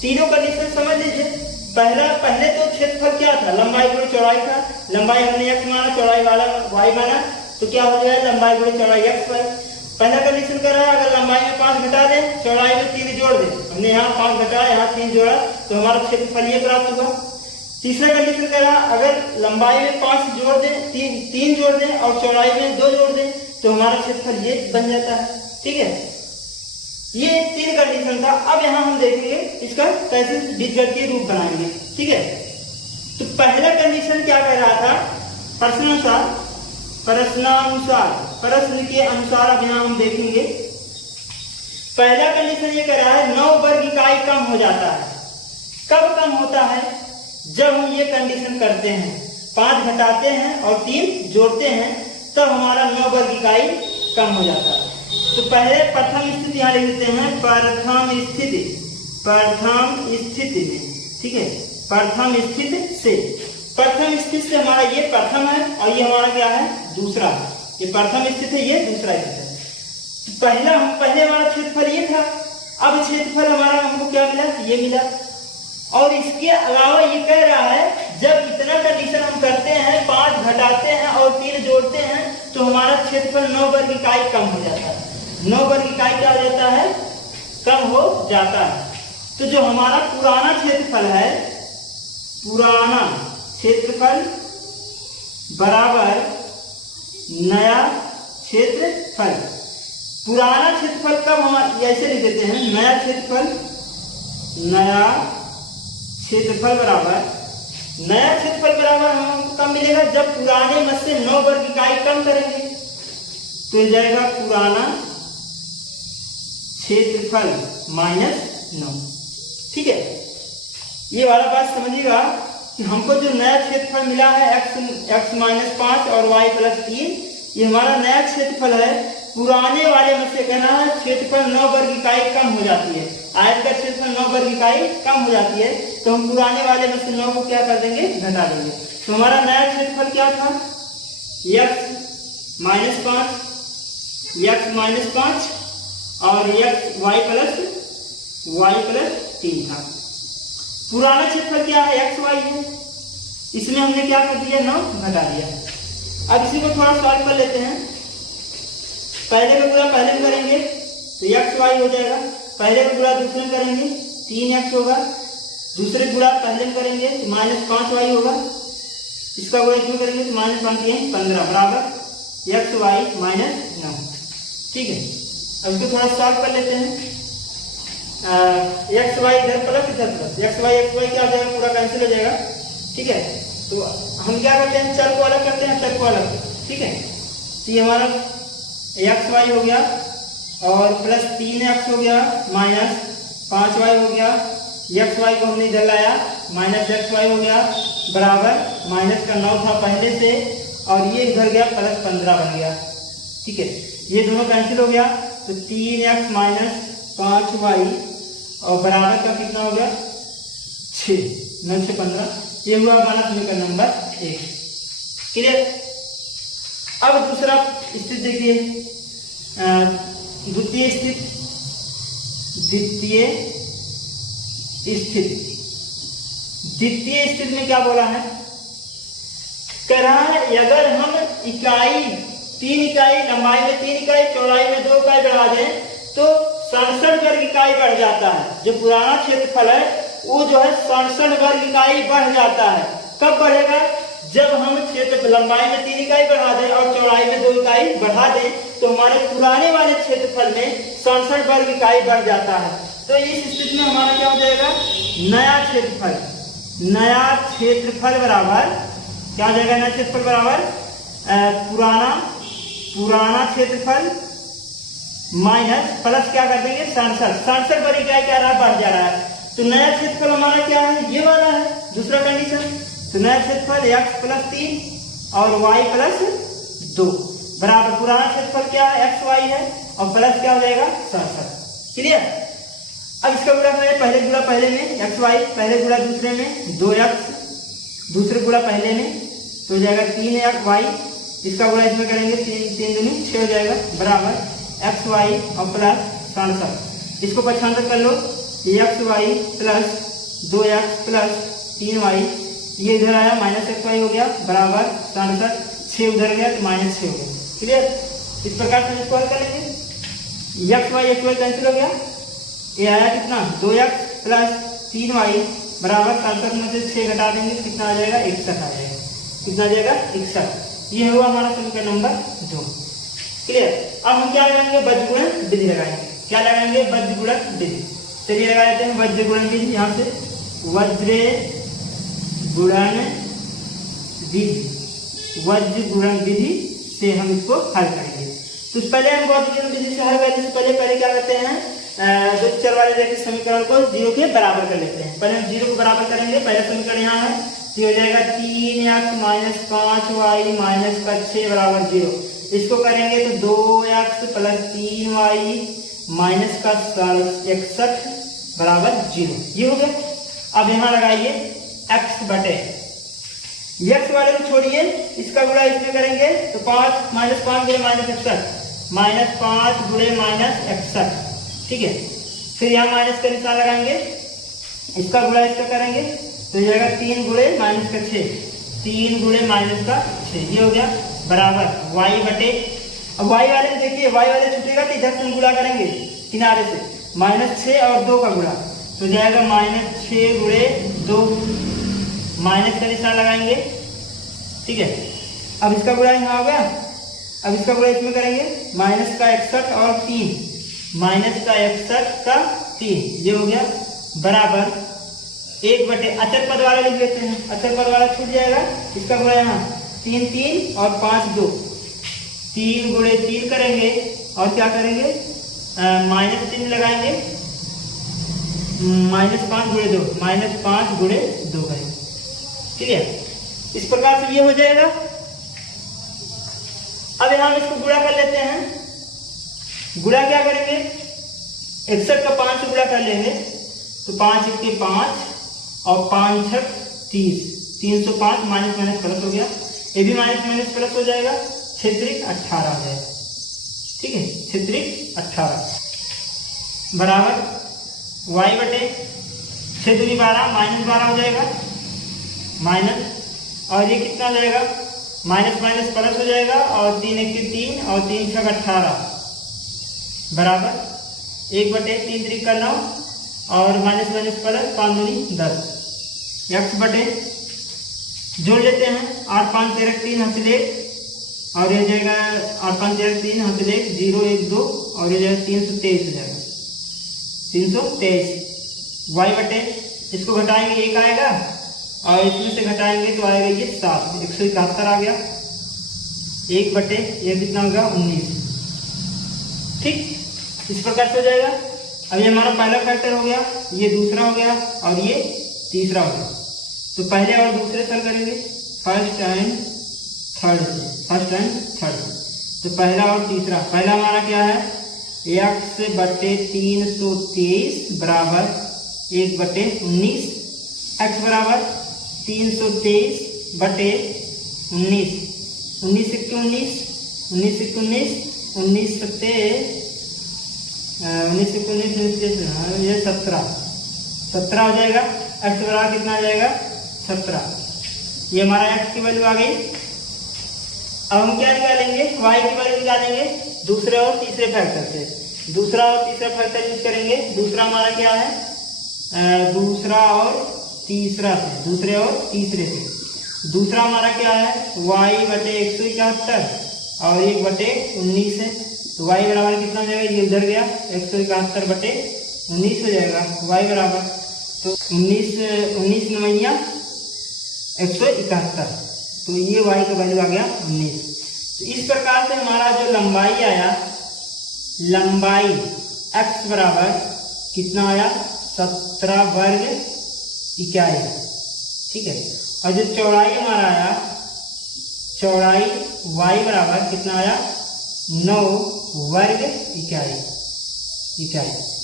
तीनों कंडीशन समझ लीजिए। पहले तो क्षेत्रफल क्या था, लंबाई गुणे चौड़ाई था, लंबाई हमने x माना, चौड़ाई वाला y माना, तो क्या हो जाएगा, लंबाई गुणे चौड़ाई x y। पहला कंडीशन कर रहा है, अगर लंबाई में 5 घटा दें, चौड़ाई में 3 जोड़ दें, हमने यहाँ 5 घटाया, यहाँ 3 जोड़ा, तो हमारा क्षेत्रफल ये प्राप्त हुआ। तीसरा कंडीशन कह रहा है, अगर लंबाई में 5 जोड़ दें, 3 जोड़ दें, और चौड़ाई में 2 जोड़ दें, तो हमारा क्षेत्रफल ये बन जाता है। ठीक है, ये 3 कंडीशन था। अब यहाँ हम देखेंगे इसका कैसे बीजगणितीय रूप बनाएंगे। ठीक है, तो पहला कंडीशन क्या कह रहा था, प्रश्न के अनुसार अब यहाँ हम देखेंगे। पहला कंडीशन ये कह रहा है 9 वर्ग इकाई कम हो जाता है। कब कम होता है, जब हम ये कंडीशन करते हैं, 5 घटाते हैं और 3 जोड़ते हैं, तब हमारा 9 वर्ग इकाई कम हो जाता है। तो पहले प्रथम स्थिति यहाँ लिख देते हैं, प्रथम स्थिति में, ठीक है, प्रथम स्थिति से हमारा ये प्रथम है और ये हमारा क्या है, दूसरा। ये प्रथम स्थिति है, ये दूसरा स्थिति है। पहले हमारा क्षेत्रफल ये था, अब क्षेत्रफल हमारा हमको क्या मिला, ये मिला। और इसके अलावा ये कह रहा है, जब इतना कंडीशन हम करते हैं, 5 घटाते हैं और 3 जोड़ते हैं, तो हमारा क्षेत्रफल 9 वर्ग इकाई कम हो जाता है। 9 वर्ग इकाई क्या हो जाता है, कम हो जाता है। तो जो हमारा पुराना क्षेत्रफल है, पुराना क्षेत्रफल बराबर नया क्षेत्रफल। पुराना क्षेत्रफल कब हम ऐसे लिख देते हैं, नया क्षेत्रफल बराबर नया क्षेत्रफल बराबर हमको कब मिलेगा, जब पुराने मत से 9 वर्ग इकाई कम करेंगे। तो ये जाएगा पुराना क्षेत्रफल -9। ठीक है, ये वाला बात समझिएगा कि हमको जो नया क्षेत्रफल मिला है x -5 और y + 3, ये हमारा नया क्षेत्रफल है। पुराने वाले में से कहना है क्षेत्रफल 9 वर्ग इकाई कम हो जाती है, आयत का क्षेत्रफल 9 वर्ग इकाई कम हो जाती है, तो हम पुराने वाले में से 9 को क्या कर देंगे, घटा देंगे। तो हमारा नया क्षेत्रफल क्या था, x -5 और y + 3 था। पुराना क्षेत्रफल क्या है, xy है, इसमें हमने क्या कर दिया, 9 घटा दिया। अब इसी को थोड़ा सॉल्व कर लेते हैं। पहले का गुणा पहले में करेंगे तो xy हो जाएगा, पहले का गुणा दूसरे में करेंगे 3x होगा, दूसरे गुणा पहले में करेंगे तो -5y होगा, इसका गुणा इसमें करेंगे तो -5 15 बराबर xy -9। ठीक है, अब इसको थोड़ा सॉल्व कर लेते हैं। xy इधर प्लस xy क्या हो जाएगा, पूरा कैंसिल हो जाएगा। ठीक है, तो हम क्या करते हैं, चर को अलग करते हैं, चर को अलग। ठीक है, तो ये हमारा xy हो गया और प्लस 3x हो गया -5y हो गया, xy को हमने इधर लाया -xy हो गया बराबर माइनस का 9 था पहले से, और ये इधर गया +15 बन गया। ठीक है, ये दोनों कैंसिल हो गया तो 3x - 5y और बराबर का कितना हो गया 6, 9 से 15। ये हुआ हमारा समीकरण नंबर 1। क्लियर। अब दूसरा स्थिति देखिए, द्वितीय स्थिति में क्या बोला है, कह रहा है अगर हम इकाई 3 इकाई लंबाई में 3 इकाई चौड़ाई में 2 इकाई बढ़ा दें तो 67 वर्ग इकाई बढ़ जाता है। जो पुराना क्षेत्रफल है वो जो है 67 वर्ग इकाई बढ़ जाता है। कब बढ़ेगा, जब हम क्षेत्र लंबाई में 3 इकाई बढ़ा दें और चौड़ाई में 2 इकाई बढ़ा दें तो हमारे पुराने वाले क्षेत्रफल में 67 वर्ग इकाई बढ़ जाता है। तो इस स्थिति में हमारा क्या हो जाएगा, नया क्षेत्रफल बराबर क्या हो जाएगा, नया क्षेत्रफल बराबर पुराना क्षेत्रफल माइनस प्लस क्या कर देंगे 67 वर्ग इकाई क्या रहा, बढ़ जा रहा है। तो नया क्षेत्रफल हमारा क्या है, ये वाला है दूसरा कंडीशन। तो नया क्षेत्रफल x + 3 और y + 2 बराबर पुराना क्षेत्रफल क्या है, xy है, और प्लस क्या हो जाएगा 67। क्लियर। अब इसका गुणा करें, पहले गुणा पहले में xy, पहले गुणा दूसरे में 2x, दूसरे गुणा पहले में तो हो जाएगा 3y, इसका गुणा इसमें करेंगे 3 दूनी 6 हो जाएगा बराबर xy और प्लस 67। इसको पक्षांतर कर लो, xy + 2x + 3y, ये इधर आया -xy हो गया बराबर 67, 6 उधर गया तो -6 हो गया। क्लियर। इस प्रकार से इसको हल करेंगे, xy कैंसिल हो गया, ये आया कितना 2x + 3y बराबर 67 में से 6 घटा देंगे कितना आ जाएगा 61 आ जाएगा। कितना आ जाएगा 61। ये हुआ हमारा समीकरण नंबर 2। क्लियर। अब हम क्या लगाएंगे, वज्रगुणन विधि लगाएंगे। क्या लगाएंगे, वज्रगुणन विधि। चलिए लगा लेते हैं वज्रगुणन विधि। यहाँ से वज्रगुणन विधि से हम इसको हल करेंगे। तो पहले हम वज्रगुणन विधि से हल करने से पहले क्या करते हैं, दो चर वाले रैखिक समीकरण को 0 के बराबर कर लेते हैं। पहले हम 0 को बराबर करेंगे, पहला समीकरण यहाँ है, तो हो जाएगा 3x - 5y - 6 बराबर 0। इसको करेंगे तो 2x + 3y - 61 बराबर 0। ये हो गया। अब यहाँ लगाइए x बटे x वाले को छोड़िए, इसका गुणा इसमें करेंगे तो 5 - 5 × -61 -5 × -61। ठीक है, फिर यहाँ माइनस का निशान लगाएंगे, इसका गुणा इसका करेंगे तो जाएगा 3 × -6, 3 × -6, ये हो गया बराबर y बटे। अब y वाले में देखिए, y वाले छूटेगा तो इधर से गुणा करेंगे किनारे से, -6 और 2 का गुणा तो जाएगा -6 × 2, माइनस का निशान लगाएंगे। ठीक है, अब इसका गुणा यहाँ हो गया, अब इसका गुणा इसमें करेंगे -61 और 3, -61 का 3, ये हो गया बराबर 1 बटे अचर पद वाला लिख लेते हैं, अचर पद वाला छूट जाएगा, इसका गुणा यहाँ 3 3 और 5 2, 3 गुणे 3 करेंगे और क्या करेंगे माइनस चिन्ह लगाएंगे, -5 गुणे 2, -5 गुणे 2 करेंगे। ठीक है, इस प्रकार से ये हो जाएगा। अब यहाँ इसको गुणा कर लेते हैं। गुणा क्या करेंगे, 61 का 5 से गुणा कर लेंगे तो 5 1 के 5 और 5 6 30, 305 माइनस माइनस प्लस हो गया, ये भी माइनस माइनस प्लस हो जाएगा, 6 3 18 हो जाएगा। ठीक है, 6 3 18 बराबर y बटे 6 दूनी 12 -12 हो जाएगा, माइनस और ये कितना हो जाएगा माइनस माइनस प्लस हो जाएगा और 3 1 के 3 और 3 6 18 बराबर 1 बटे 3 3 का 9 और माइनस माइनस प्लस 5 दूनी 10, x बटे जोड़ लेते हैं 8 5 13 3 हासिल 1 और ये जाएगा 8 5 13 3 हासिल 1 0 1 2 और ये जाएगा 323 हो जाएगा, 323 y बटे इसको घटाएंगे 1 आएगा और इसमें से घटाएंगे तो आएगा ये 7, 171 आ गया, 1 बटे ये कितना होगा 19। ठीक, इस प्रकार से हो जाएगा। अब ये हमारा पहला फैक्टर हो गया, ये दूसरा हो गया और ये तीसरा हो गया। तो पहले और दूसरे सर करेंगे, फर्स्ट एंड थर्ड से, फर्स्ट एंड थर्ड से। तो पहला और तीसरा, पहला हमारा क्या है x बटे 323 बराबर 1 बटे 19, x बराबर 323 बटे 19, 19 1 19, 19 1 19, 19 सत्ते 19 1 19 ये 17 हो जाएगा। x बराबर कितना आ जाएगा 17। ये हमारा x की वैल्यू आ गई। अब हम क्या निकालेंगे, y की वैल्यू निकालेंगे दूसरे और तीसरे फैक्टर से। दूसरा और तीसरा फैक्टर यूज करेंगे। दूसरा हमारा क्या है, दूसरा और तीसरा से, दूसरे और तीसरे से। दूसरा हमारा क्या है y बटे 171 और 1 बटे 19 है। तो y बराबर कितना हो जाएगा, ये उधर गया 171 बटे 19 हो जाएगा y बराबर, तो 19 नवैया 171, तो ये y का वैल्यू आ गया 19। तो इस प्रकार से हमारा जो लंबाई आया, लंबाई x बराबर कितना आया 17 वर्ग इकाई। ठीक है, और जो चौड़ाई हमारा आया, चौड़ाई y बराबर कितना आया 9 वर्ग इकाई।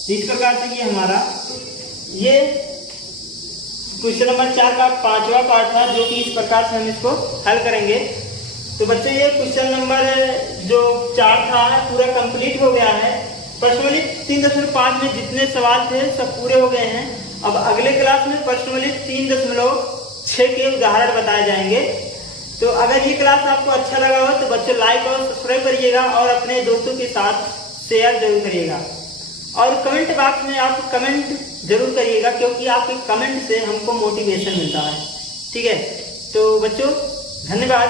तो इस प्रकार से ये हमारा ये क्वेश्चन नंबर 4 का 5वां पार्ट था, जो कि इस प्रकार से हम इसको हल करेंगे। तो बच्चों ये क्वेश्चन नंबर जो 4 था पूरा कंप्लीट हो गया है। पर्सनली 3.5 में जितने सवाल थे सब पूरे हो गए हैं। अब अगले क्लास में पर्सनली 3.6 के उदाहरण बताए जाएंगे। तो अगर ये क्लास आपको अच्छा लगा हो तो बच्चों लाइक और सब्सक्राइब करिएगा और अपने दोस्तों के साथ शेयर जरूर करिएगा। और कमेंट बॉक्स में आप कमेंट जरूर करिएगा, क्योंकि आपके कमेंट से हमको मोटिवेशन मिलता है। ठीक है, तो बच्चों धन्यवाद।